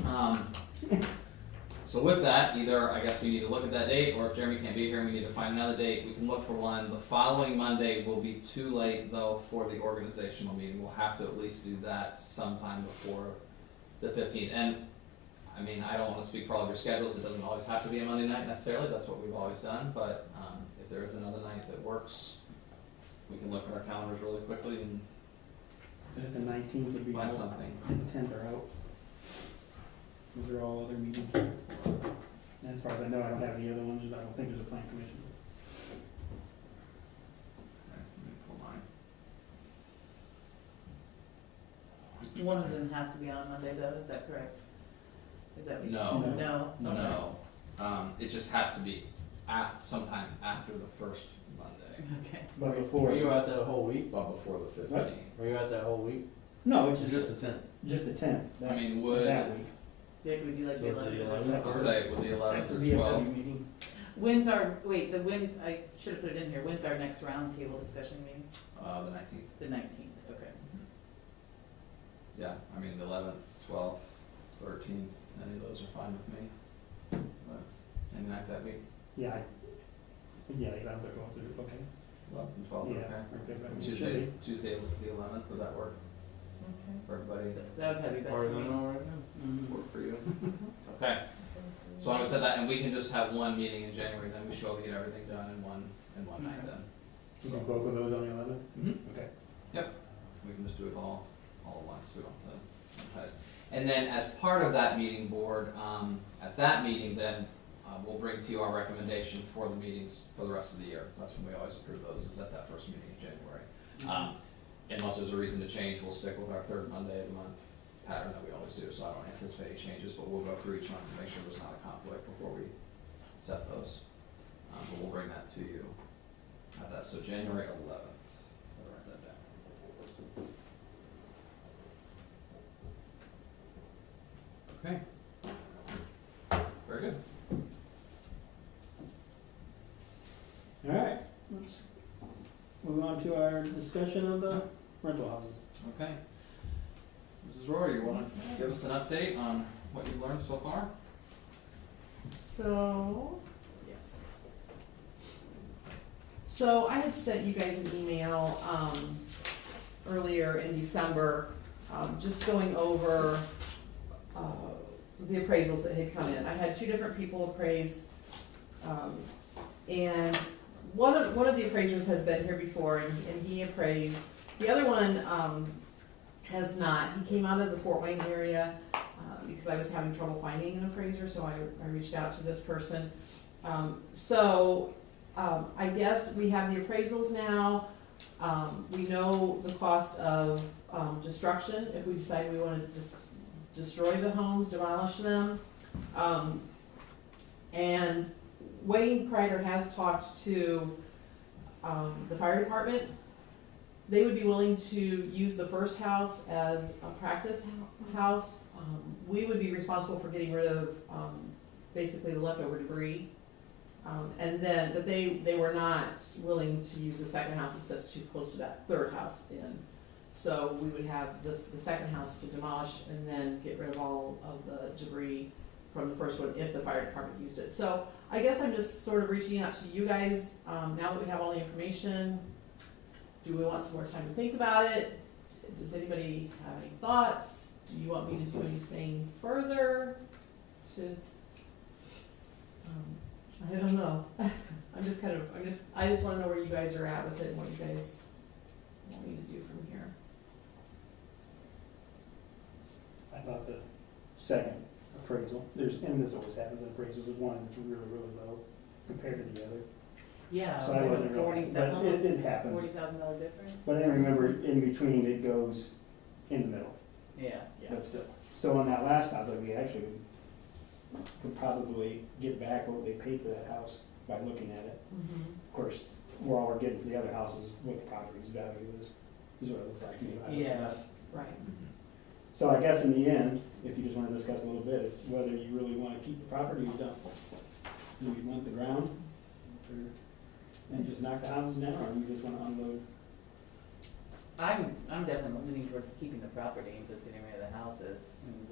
So with that, either I guess we need to look at that date, or if Jeremy can't be here and we need to find another date, we can look for one. The following Monday will be too late though for the organizational meeting. We'll have to at least do that sometime before the 15th. And I mean, I don't want to speak for all of your schedules. It doesn't always have to be a Monday night necessarily. That's what we've always done. But if there is another night that works, we can look at our calendars really quickly and The 19th would be find out, something. and 10th are out. Those are all other meetings. And as far as I know, I don't have any other ones, I don't think there's a plan commission. Okay, let me pull mine. One of them has to be on Monday though, is that correct? Is that what you? No. No? Okay. No, it just has to be sometime after the first Monday, Okay. But before. Were you out that whole week? but before the What? 15th. Were you out that whole week? No, it's It's just, just the 10th. just the 10th. I mean, would, That week. Yeah, would you like the So the 11th? 11th? let's say, with the That's 11th the or VFW 12th? meeting. When's our, wait, I should have put it in here, when's our next roundtable discussion meeting? The 19th. The 19th, okay. Yeah, I mean, the 11th, 12th, 13th, any of those are fine with me. But any night that week, Yeah, yeah, 11th or 12th, is okay. 11th and 12th, Yeah, okay. okay, but it should Tuesday, be. Tuesday the 11th, would that work Okay. for everybody? That would be best for Farther than me. all right now. Work for you? Okay, so I'm gonna set that, and we can just have one meeting in January, then we should be able to get everything done in one night then. You do both of those on the 11th? Mm-hmm. Okay. We can just do it all at once, we don't have to advertise. And then as part of that meeting board, at that meeting then, we'll bring to you our recommendation for the meetings for the rest of the year. That's when we always approve those, is at that first meeting in January. Unless there's a reason to change, we'll stick with our 3rd Monday of the month pattern that we always do, so I don't anticipate any changes, but we'll go through each month to make sure there's not a conflict before we set those. But we'll bring that to you at that, so January 11th. I'll write that down. Okay. Very good. All right, let's move on to our discussion of the rental houses. Okay. Mrs. Roy, you wanna give us an update on what you've learned so far? So, yes. So I had sent you guys an email, earlier in December, just going over, the appraisals that had come in. I had 2 different people appraise, and one of the appraisers has been here before, and he appraised. The other one, has not. He came out of the Fort Wayne area, because I was having trouble finding an appraiser, so I reached out to this person. I guess we have the appraisals now. We know the cost of, destruction, if we decide we wanna just destroy the homes, demolish them. And Wayne Kreider has talked to, the fire department. They would be willing to use the first house as a practice house. We would be responsible for getting rid of, basically the leftover debris. And then, but they were not willing to use the second house, it sits too close to that 3rd house in. So we would have the second house to demolish and then get rid of all of the debris from the first one if the fire department used it. So I guess I'm just sort of reaching out to you guys, now that we have all the information. Do we want some more time to think about it? Does anybody have any thoughts? Do you want me to do anything further to, So, I just wanna know where you guys are at with it and what you guys want me to do from here. I thought the second appraisal, and this always happens, appraisals is one that's really, really low compared to the other. Yeah, So I wasn't really, but it happens. $40,000 difference? But then remember, in between, it goes in the middle, Yeah. but still. So on that last house, like, we actually could probably get back what they paid for that house by looking at it. Of course, all we're getting for the other house is what the property's value is what it looks like to me. I don't Yeah. know. Right. So I guess in the end, if you just wanna discuss a little bit, it's whether you really wanna keep the property or don't. Do you want the ground, and just knock the houses down, or you just wanna unload? I'm definitely leaning towards keeping the property and just getting rid of the houses.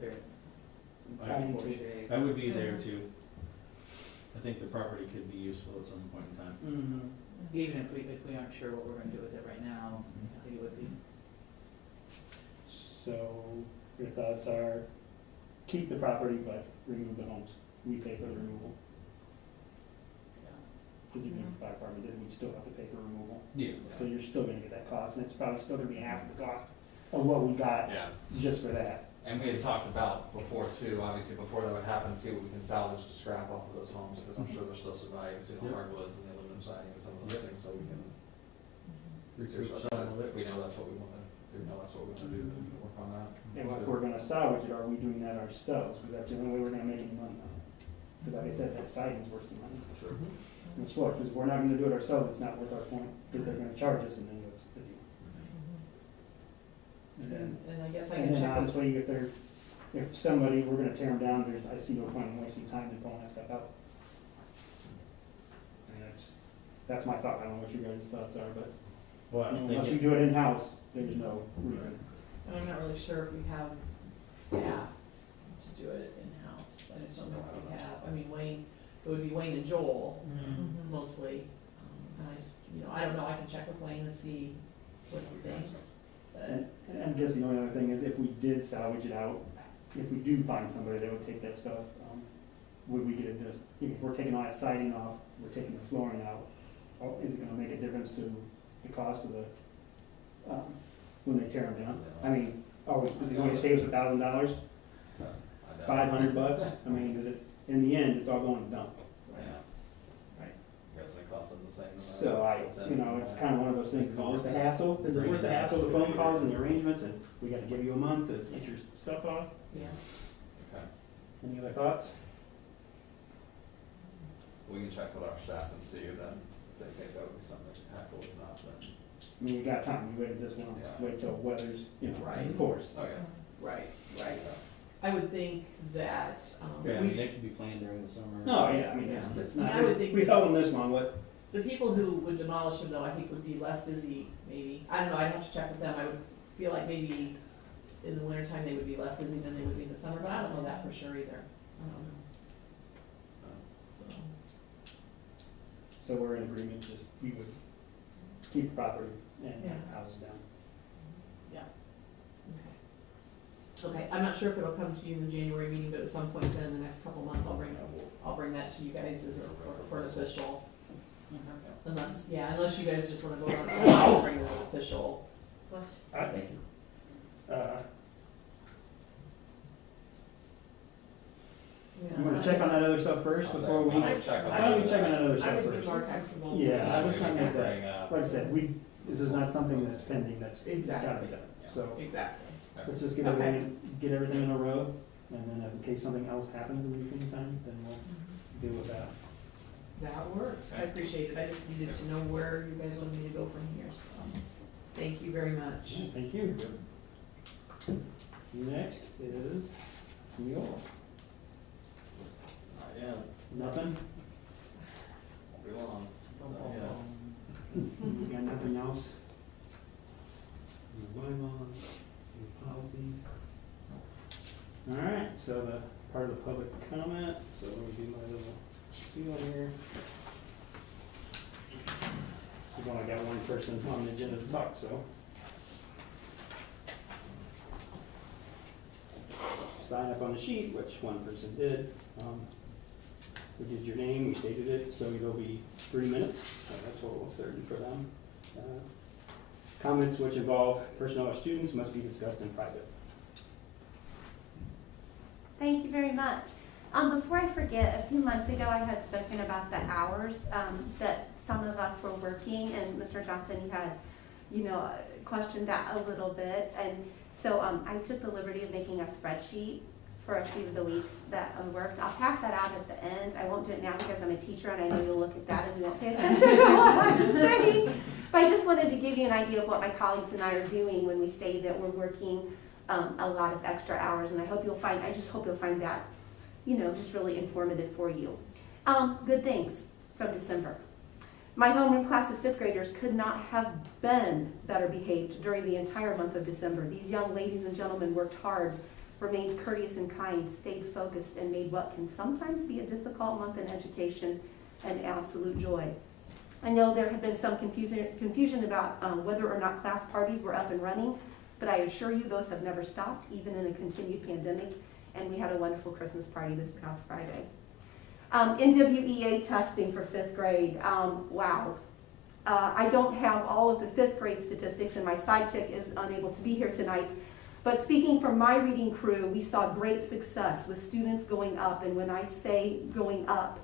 They're in I such am poor too. shape. I would be there too. I think the property could be useful at some point in time. Even if we aren't sure what we're gonna do with it right now, I think it would be. So your thoughts are keep the property but remove the homes. We pay for the removal. Cause even if the fire department did, we'd still have to pay for removal. Yeah. So you're still gonna get that cost, and it's probably still gonna be half the cost of what we got Yeah. just for that. And we had talked about before too, obviously before that would happen, see what we can salvage to scrap off of those homes, because I'm sure there's still some value to the Yep. hardwoods and the aluminum siding and some of those Yep. things, so we can Research research some that. of it. If we know that's what we wanna, if we know that's what we wanna do, then we can work on that. And if we're gonna salvage it, are we doing that ourselves? Because that's the only way we're gonna make any money on it. Because like I said, that siding's worth some money. Sure. Which, look, because we're not gonna do it ourselves, it's not worth our point, because they're gonna charge us, and then what's the deal? And then, And I guess I and can then check with, honestly, if somebody, we're gonna tear them down, I see no point in wasting time in pulling that stuff out. And that's my thought, I don't know what you guys' thoughts are, but Well, I unless we think do it in-house, there's no reason. and I'm not really sure if we have staff to do it in-house, I just don't know if we have, I mean, Wayne, it would be Wayne and Joel mostly, and I just, I don't know, I can check with Wayne and see what he thinks, but, And I guess the only other thing is if we did salvage it out, if we do find somebody that would take that stuff, would we get it, if we're taking all that siding off, we're taking the flooring out, is it gonna make a difference to the cost of the, when they tear them down? I mean, is it going to save us $1,000, $500? I mean, is it, in the end, it's all going to dump. Yeah. Guess it costs them the same. no matter So what's in. it's kind of one of those things, is it worth the hassle? Is it worth the hassle of the phone calls and the arrangements, and we gotta give you a month to get your stuff off? yeah. Okay, Any other thoughts? we can check with our staff and see then, if they think that would be something to tackle, if not, then. I mean, you got time, you waited this long, Yeah. wait till weather's, Right. of course. Oh, yeah. Right, right. I would think that, Yeah, I we, mean, it could be planned during the summer. No, yeah, I mean, Yeah. it's I mean, not, I would think we that- held them this long, what, the people who would demolish them though, I think would be less busy, maybe. I don't know, I'd have to check with them. I would feel like maybe in the wintertime they would be less busy than they would be in the summer, but I don't know that for sure either. I don't know. so we're in agreement, just, we would keep the property and Yeah. houses down. Okay, I'm not sure if it'll come to you in the January meeting, but at some point then in the next couple months, I'll bring that to you guys as for an official. Unless you guys just wanna vote on it, I'll bring it as an official. Thank you. You wanna check on that other stuff first I'll before we? say, I'll check on Why don't we that. check on that other I stuff would be first? more comfortable. Yeah, I was trying to make that, Bring up. like I said, this is not something that's pending, that's gotta be Exactly, done. So, exactly. let's just get everything in a row, and then in case something else happens in between time, then we'll deal with that. That works, I appreciate it, I just needed to know where you guys wanted me to go from here, so, thank you very much. Thank you. Next is Neola. Yeah, Nothing? won't be long. We got nothing else? No bylaws, no policies? Alright, so the part of the public comment, so let me do my little spiel here. We've only got one person on the agenda to talk, so. Sign up on the sheet, which one person did. We did your name, we stated it, so it'll be 3 minutes, a total of 30 for them. Comments which involve personnel or students must be discussed in private. Thank you very much. Before I forget, a few months ago I had spoken about the hours that some of us were working, and Mr. Johnson, you had, questioned that a little bit. And so I took the liberty of making a spreadsheet for a few of the weeks that I worked. I'll pass that out at the end. I won't do it now because I'm a teacher and I know you'll look at that and you won't pay attention to what I'm saying. But I just wanted to give you an idea of what my colleagues and I are doing when we say that we're working a lot of extra hours, and I just hope you'll find that, just really informative for you. Good things from December. My homeroom class of 5th graders could not have been better behaved during the entire month of December. These young ladies and gentlemen worked hard, remained courteous and kind, stayed focused, and made what can sometimes be a difficult month in education an absolute joy. I know there had been some confusion about whether or not class parties were up and running, but I assure you those have never stopped, even in a continued pandemic, and we had a wonderful Christmas party this past Friday. NWEA testing for 5th grade, wow. I don't have all of the 5th grade statistics, and my sidekick is unable to be here tonight, but speaking from my reading crew, we saw great success with students going up, and when I say going up,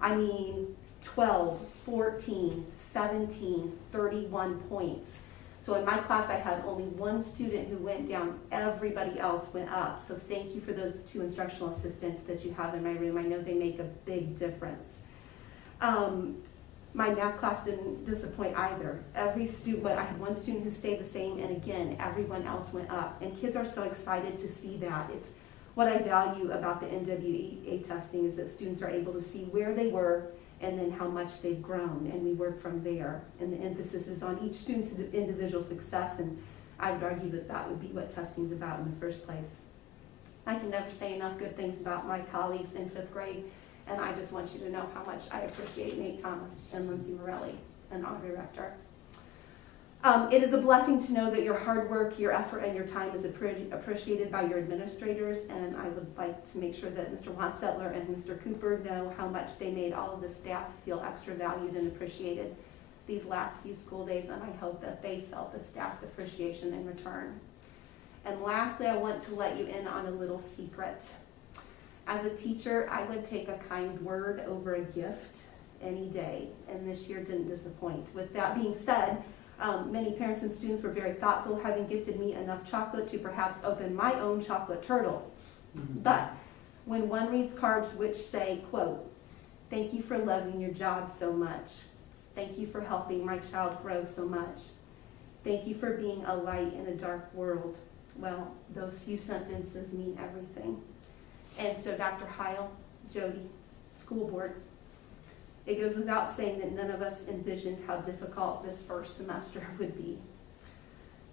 I mean 12, 14, 17, 31 points. So in my class, I had only one student who went down. Everybody else went up. So thank you for those 2 instructional assistants that you have in my room. I know they make a big difference. My math class didn't disappoint either. Every student, but I had one student who stayed the same, and again, everyone else went up. And kids are so excited to see that. It's what I value about the NWEA testing is that students are able to see where they were and then how much they've grown, and we work from there. And the emphasis is on each student's individual success, and I would argue that that would be what testing is about in the first place. I can never say enough good things about my colleagues in 5th grade, and I just want you to know how much I appreciate Nate Thomas and Lindsay Morelli and Audrey Rector. It is a blessing to know that your hard work, your effort, and your time is appreciated by your administrators, and I would like to make sure that Mr. Watsettler and Mr. Cooper know how much they made all of the staff feel extra valued and appreciated these last few school days, and I hope that they felt the staff's appreciation in return. And lastly, I want to let you in on a little secret. As a teacher, I would take a kind word over a gift any day, and this year didn't disappoint. With that being said, many parents and students were very thoughtful, having gifted me enough chocolate to perhaps open my own chocolate turtle. But when one reads cards which say, quote, "Thank you for loving your job so much. Thank you for helping my child grow so much. Thank you for being a light in a dark world," well, those few sentences mean everything. And so Dr. Heil, Jody, school board, it goes without saying that none of us envisioned how difficult this first semester would be.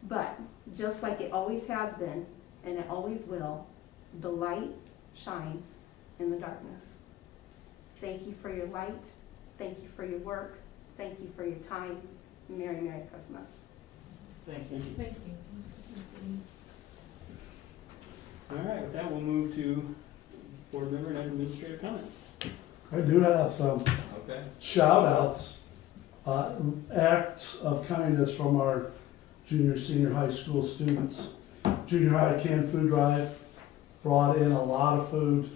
But just like it always has been, and it always will, the light shines in the darkness. Thank you for your light. Thank you for your work. Thank you for your time. Merry, Merry Christmas. Thank you. Thank you. All right, with that, we'll move to board member and administrative comments. I do have some Okay. shout outs, acts of kindness from our junior, senior high school students. Junior high canned food drive brought in a lot of food,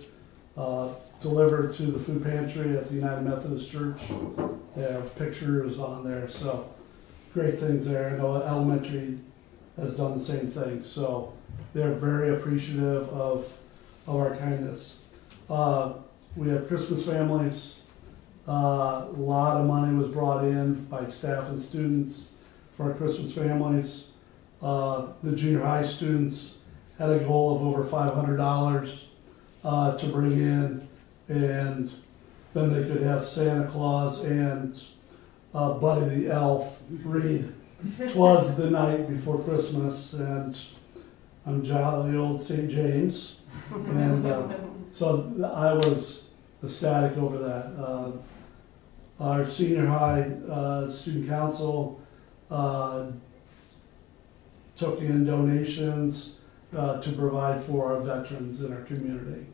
delivered to the food pantry at the United Methodist Church. They have pictures on there, so great things there. I know elementary has done the same thing, so they're very appreciative of our kindness. We have Christmas families. A lot of money was brought in by staff and students for our Christmas families. The junior high students had a goal of over $500 to bring in, and then they could have Santa Claus and Buddy the Elf read "'Twas the Night Before Christmas," and I'm jolly old St. James, and so I was ecstatic over that. Our senior high student council took in donations to provide for our veterans in our community.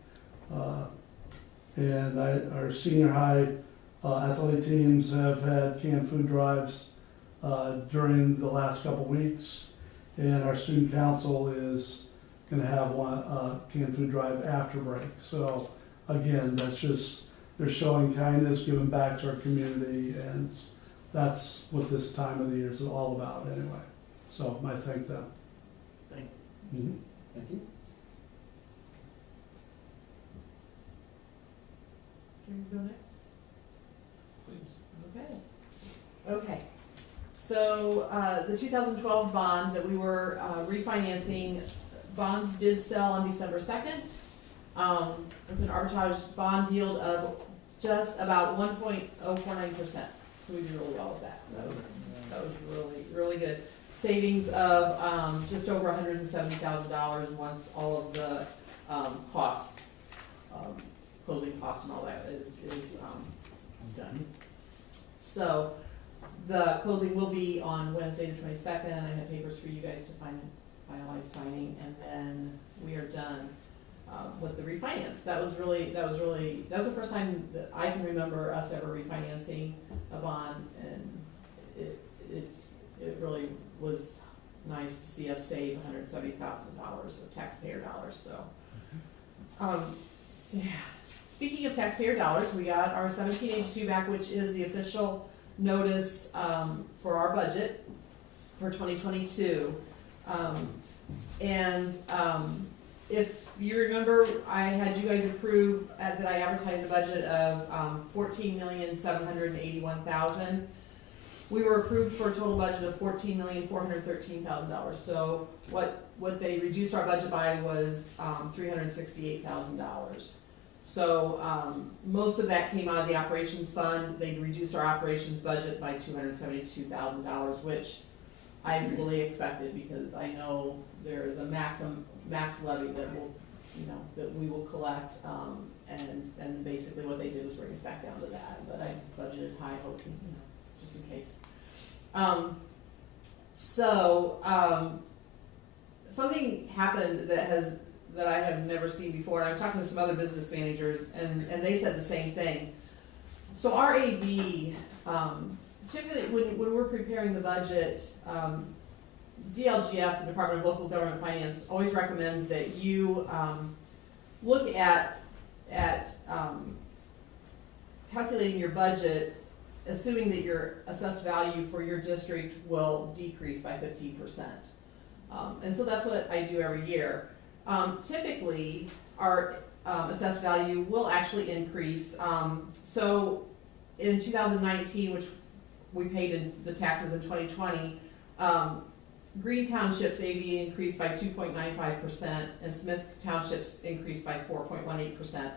And our senior high athletic teams have had canned food drives during the last couple weeks. And our student council is gonna have one canned food drive after break. So again, that's just, they're showing kindness, giving back to our community, and that's what this time of the year is all about anyway. So I thank them. Thank Mhm. Thank you. Can you go next? Please. Okay. Okay. So, the 2012 bond that we were refinancing, bonds did sell on December 2nd, with an arbitrage bond yield of just about 1.049%. So we did really well with that. That was really, really good. Savings of just over $170,000 once all of the costs, closing costs and all that is done. So the closing will be on Wednesday the 22nd. I have papers for you guys to finalize signing, and then we are done with the refinance. That was the first time that I can remember us ever refinancing a bond, and it really was nice to see us save $170,000 of taxpayer dollars. So, so yeah. Speaking of taxpayer dollars, we got our 1782 back, which is the official notice for our budget for 2022. If you remember, I had you guys approve that I advertised a budget of $14,781,000. We were approved for a total budget of $14,413,000. So what they reduced our budget by was $368,000. So most of that came out of the operations fund. They reduced our operations budget by $272,000, which I fully expected, because I know there is a max levy that will, that we will collect, and basically what they did was bring us back down to that. But I budgeted high, hoping, just in case. Something happened that I have never seen before, and I was talking to some other business managers, and they said the same thing. So our AV, typically when we're preparing the budget, DLGF, the Department of Local Government Finance, always recommends that you look at calculating your budget, assuming that your assessed value for your district will decrease by 15%. And so that's what I do every year. Typically, our assessed value will actually increase. So in 2019, which we paid in the taxes in 2020, Green Township's AV increased by 2.95%, and Smith Township's increased by 4.18%.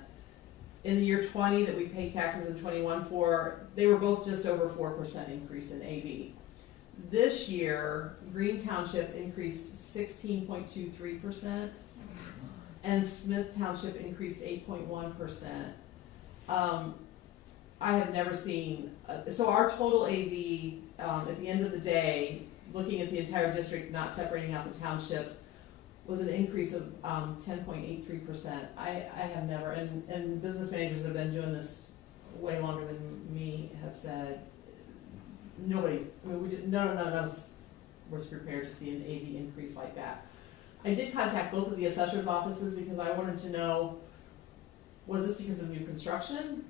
In the year 20 that we paid taxes in 21 for, they were both just over 4% increase in AV. This year, Green Township increased 16.23%, and Smith Township increased 8.1%. I have never seen, so our total AV, at the end of the day, looking at the entire district, not separating out the townships, was an increase of 10.83%. I have never, and business managers that have been doing this way longer than me have said, none of us was prepared to see an AV increase like that. I did contact both of the assessor's offices because I wanted to know, was this because of new construction,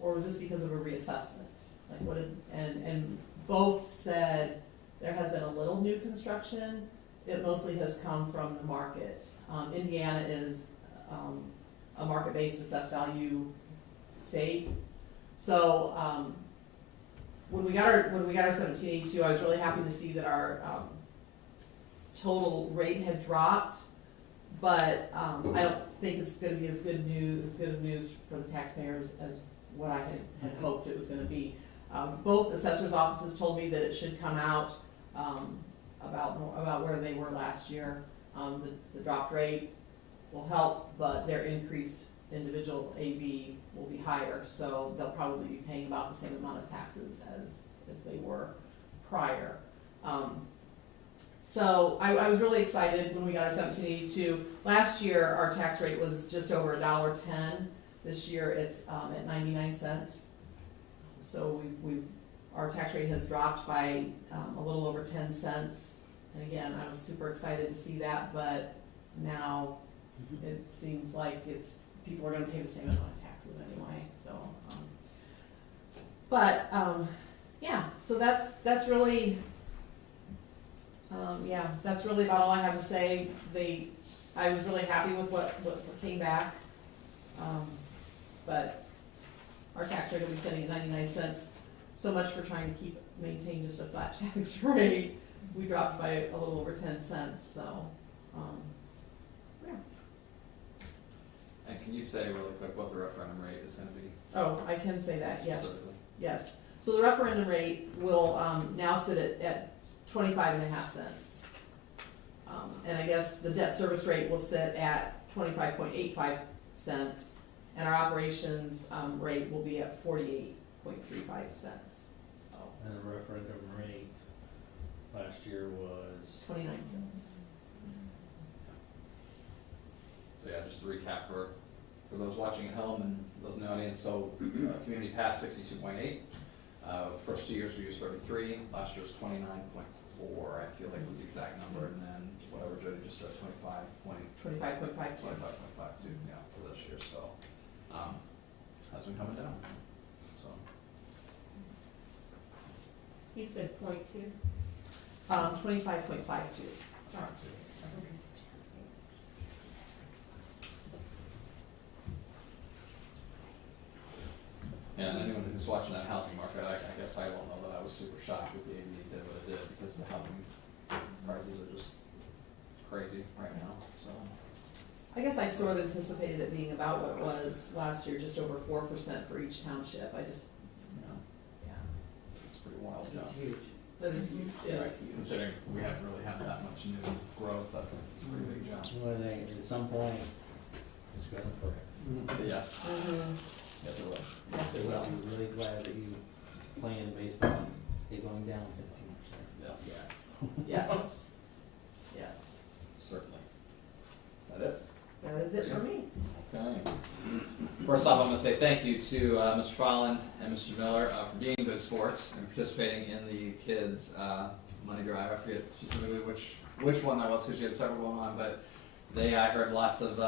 or was this because of a reassessment? Like what did, and both said there has been a little new construction. It mostly has come from the market. Indiana is a market-based assessed value state. So when we got our 1782, I was really happy to see that our total rate had dropped, but I don't think it's going to be as good of news for the taxpayers as what I had hoped it was going to be. Both assessors' offices told me that it should come out about where they were last year. The dropped rate will help, but their increased individual AV will be higher, so they'll probably be paying about the same amount of taxes as they were prior. So I was really excited when we got our 1782. Last year, our tax rate was just over $1.10. This year it's at 99 cents. So our tax rate has dropped by a little over 10 cents. And again, I was super excited to see that, but now it seems like people are gonna pay the same amount of taxes anyway, so. Yeah, so that's really, that's really about all I have to say. I was really happy with what came back. But our tax rate will be sitting at 99 cents. So much for trying to maintain just a flat tax rate. We dropped by a little over 10 cents, so, yeah. And can you say really quick what the referendum rate is gonna be? Oh, I can say that, yes, specifically? yes. So the referendum rate will, now sit at 25.5 cents. And I guess the debt service rate will sit at 25.85 cents, and our operations, rate will be at 48.35 cents, so. And the referendum rate last year was 29 cents. So yeah, just to recap for those watching at home and those in the audience, so community passed 62.8. First 2 years we used 33, last year was 29.4, I feel like was the exact number, and then whatever Jody just said, 25.52, 25.52. yeah, for this year, so, has been coming down, so. You said 0.2? 25.52. Yeah, and anyone who's watching that housing market, I guess I won't know that I was super shocked with the AV did what it did, because the housing prices are just crazy right now, so. I guess I sort of anticipated it being about what it was last year, just over 4% for each township. I just, yeah, It's pretty wild, John. It's huge. that is huge, it Right, is huge. considering we haven't really had that much new growth, I think it's a pretty big jump. Well, I think at some point, it's gonna correct. Yes, Mhm. yes it will. Yes, it will. I'm really glad that you planned based on it going down 15%. Yes, Yes, yes, yes. certainly. That it? That is it for me. Okay. First off, I'm gonna say thank you to Mr. Fallon and Mr. Miller for being good sports and participating in the kids' money drive. I forget specifically which one that was, because you had several going on, but I heard lots of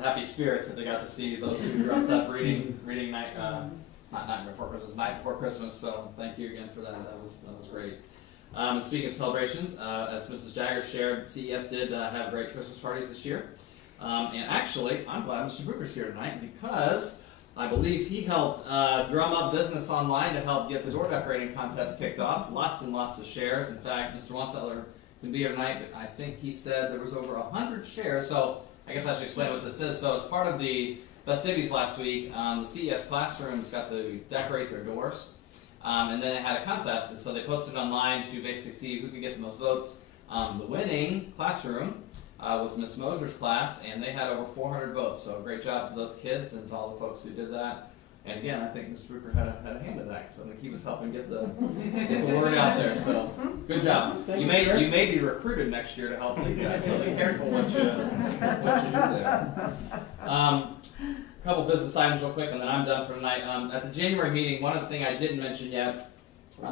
happy spirits that they got to see those two dressed up reading night, not night before Christmas, night before Christmas. So thank you again for that. That was great. And speaking of celebrations, as Mrs. Jagger shared, CES did have great Christmas parties this year. And actually, I'm glad Mr. Brooker's here tonight, because I believe he helped drum up business online to help get the door decorating contest kicked off. Lots and lots of shares. In fact, Mr. Wanseller can be here tonight, but I think he said there was over 100 shares. So I guess I should explain what this is. So as part of the festivities last week, the CES classrooms got to decorate their doors. And then they had a contest, and so they posted online to basically see who could get the most votes. The winning classroom was Miss Moser's class, and they had over 400 votes. So great job to those kids and to all the folks who did that. And again, I think Mr. Brooker had a hand in that, because I think he was helping get the word out there. So good job. You may be recruited next year to help lead that. So be careful what you do there. Couple business items real quick, and then I'm done for tonight. At the January meeting, one other thing I didn't mention yet,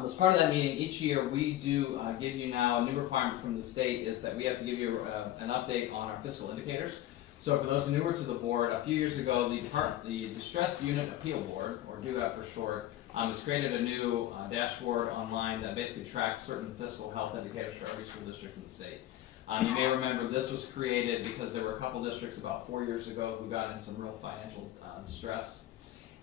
as part of that meeting, each year we do give you now a new requirement from the state, is that we have to give you an update on our fiscal indicators. So for those newer to the board, a few years ago, the Distressed Unit Appeal Board, or DUAP for short, has created a new dashboard online that basically tracks certain fiscal health indicators for every school district in the state. You may remember this was created because there were a couple districts about 4 years ago who got in some real financial distress.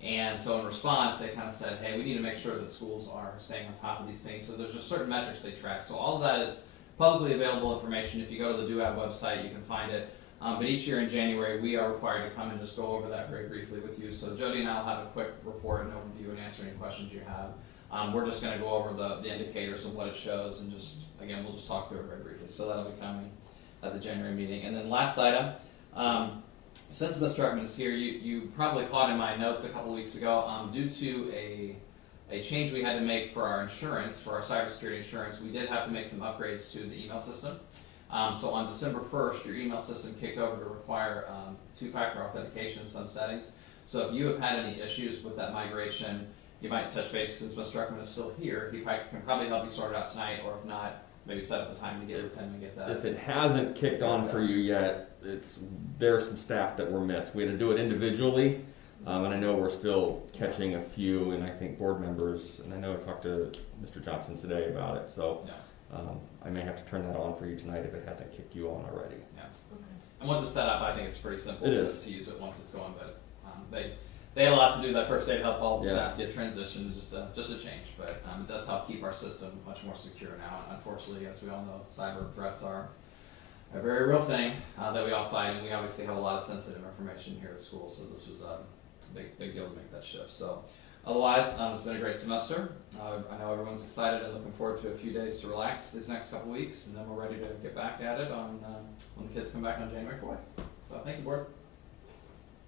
And so in response, they kind of said, hey, we need to make sure that schools are staying on top of these things. So there's just certain metrics they track. So all of that is publicly available information. If you go to the DUAB website, you can find it. But each year in January, we are required to come and just go over that very briefly with you. So Jody and I will have a quick report and overview and answer any questions you have. We're just going to go over the indicators of what it shows, and just, again, we'll just talk through it very briefly. So that'll be coming at the January meeting. And then last item, since Mr. Ekman is here, you probably caught in my notes a couple weeks ago, due to a change we had to make for our insurance, for our cybersecurity insurance, we did have to make some upgrades to the email system. So on December 1st, your email system kicked over to require two-factor authentication in some settings. So if you have had any issues with that migration, you might touch base since Mr. Druckmann is still here. He can probably help you sort it out tonight, or if not, maybe set up a time to get with him and get that. If it hasn't kicked on for you yet, there's some staff that were missed. We had to do it individually, and I know we're still catching a few, and I think board members, and I know I talked to Mr. Johnson today about it, so I may have to turn that on for you tonight if it hasn't kicked you on already. Yeah. And once it's set up, I think it's pretty simple It to is. use it once it's going, but they had a lot to do that first day to help all the Yeah. staff get transitioned, just a change, but it does help keep our system much more secure now. And unfortunately, as we all know, cyber threats are a very real thing that we all fight, and we obviously have a lot of sensitive information here at school, so this was a big deal to make that shift. So otherwise, it's been a great semester. I know everyone's excited and looking forward to a few days to relax these next couple weeks, and then we're ready to get back at it on when the kids come back on January 4th. So thank you, board.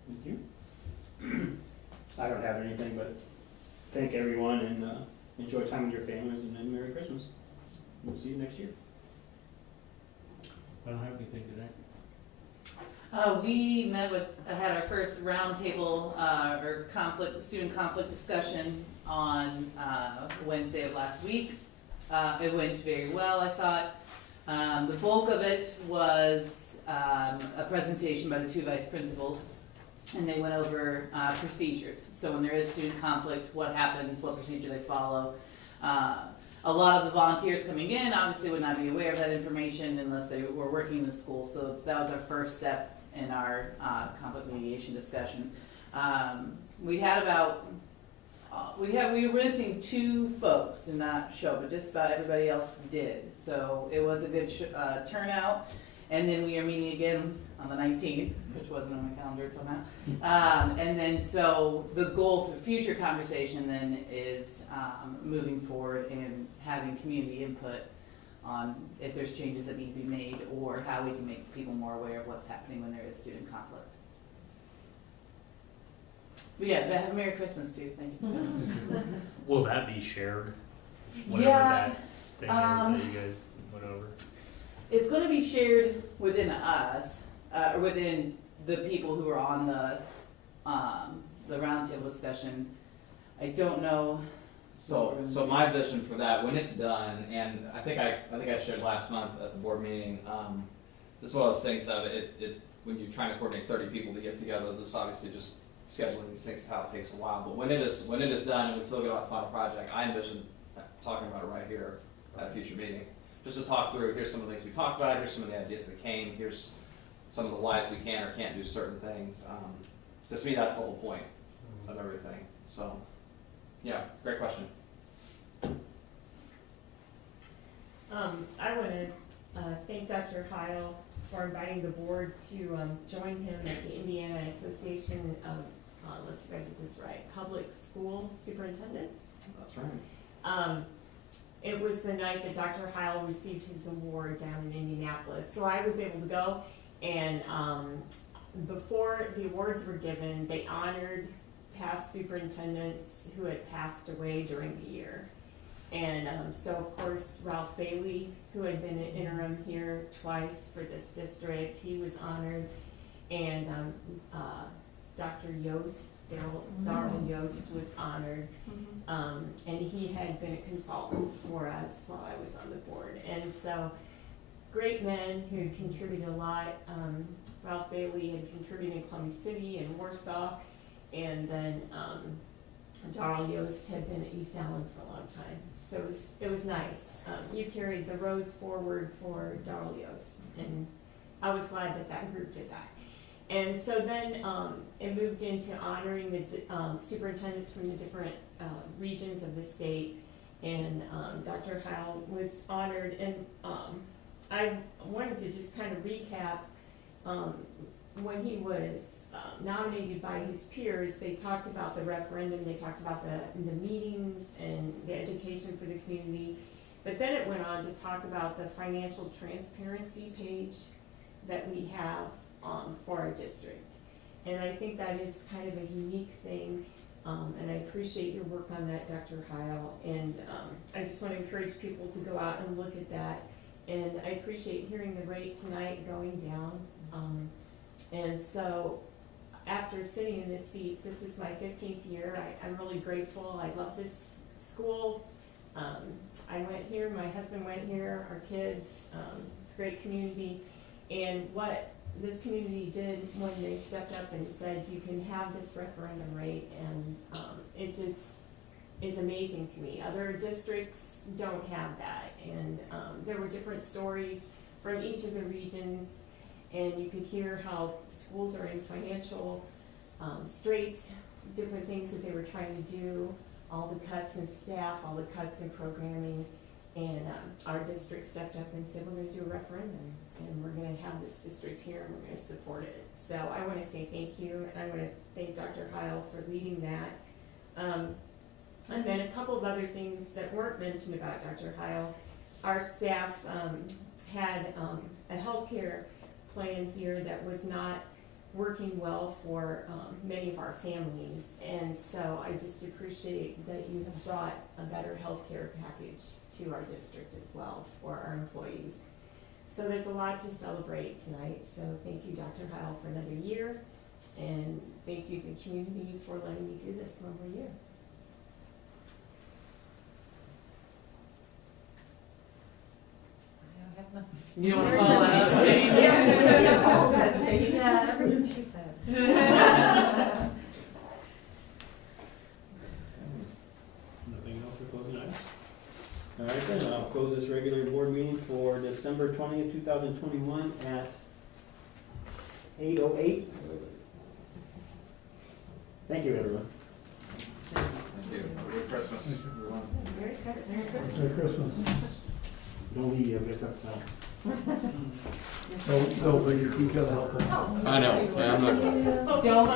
Thank you. I don't have anything but thank everyone and enjoy time with your families and then Merry Christmas. We'll see you next year. I don't have anything today. We had our first roundtable or student conflict discussion on Wednesday of last week. It went very well, I thought. The bulk of it was a presentation by the two vice principals, and they went over procedures. So when there is student conflict, what happens, what procedure they follow. A lot of the volunteers coming in obviously would not be aware of that information unless they were working in the school. So that was our first step in our conflict mediation discussion. We were missing 2 folks did not show, but just about everybody else did. So it was a good turnout. And then we are meeting again on the 19th, which wasn't on my calendar until now. And then so the goal for future conversation then is moving forward and having community input on if there's changes that need to be made or how we can make people more aware of what's happening when there is student conflict. But yeah, have a Merry Christmas too. Thank you. Will that be shared? Whatever Yeah, that thing is that you guys went over? it's going to be shared within us, or within the people who are on the roundtable discussion. I don't know. So my vision for that, when it's done, and I think I shared last month at the board meeting, this is one of those things that when you're trying to coordinate 30 people to get together, there's obviously just scheduling these things how it takes a while. But when it is done and we feel good about the final project, I envision talking about it right here at a future meeting. Just to talk through, here's some of the things we talked about, here's some of the ideas that came, here's some of the whys we can or can't do certain things. Just to me, that's the whole point of everything. So, yeah, great question. I want to thank Dr. Heil for inviting the board to join him at the Indiana Association of, let's see if I get this right, Public School Superintendents. That's right. It was the night that Dr. Heil received his award down in Indianapolis. So I was able to go, and before the awards were given, they honored past superintendents who had passed away during the year. And so of course Ralph Bailey, who had been an interim here twice for this district, he was honored. And Dr. Yost, Darrell Yost was honored. And he had been a consultant for us while I was on the board. And so great men who had contributed a lot. Ralph Bailey had contributed in Columbia City and Warsaw. And then Darrell Yost had been at East Allen for a long time. So it was nice. You carried the rose forward for Darrell Yost, and I was glad that group did that. And so then it moved into honoring the superintendents from the different regions of the state, and Dr. Heil was honored. And I wanted to just kind of recap when he was nominated by his peers. They talked about the referendum, they talked about the meetings and the education for the community, but then it went on to talk about the financial transparency page that we have for our district. And I think that is kind of a unique thing, and I appreciate your work on that, Dr. Heil, and I just want to encourage people to go out and look at that And I appreciate hearing the rate tonight going down. And so, after sitting in this seat, this is my 15th year, I'm really grateful. I love this school. I went here, my husband went here, our kids, it's a great community. And what this community did when they stepped up and said, you can have this referendum rate, and it just is amazing to me. Other districts don't have that, and there were different stories from each of the regions, and you could hear how schools are in financial straits, different things that they were trying to do, all the cuts in staff, all the cuts in programming, and our district stepped up and said, we're gonna do a referendum, and we're gonna have this district here, and we're gonna support it. So I wanna say thank you, and I wanna thank Dr. Heil for leading that. And then a couple of other things that weren't mentioned about Dr. Heil. Our staff had a healthcare plan here that was not working well for many of our families, and so I just appreciate that you have brought a better healthcare package to our district as well for our employees. So there's a lot to celebrate tonight, so thank you, Dr. Heil, for another year, and thank you to the community for letting me do this one more year. I have nothing. You don't want to follow that up, Jane? Yeah, follow that, Jane. Yeah, everything she said. Nothing else for closing items? All right then, I'll close this regular board meeting for December 20th, 2021 at 8:08. Thank you, everyone. Thank you. Merry Christmas, everyone. Merry Christmas. Merry Christmas. Don't leave, I guess that's all. Don't think you can help them. I know, yeah, I'm not. Don't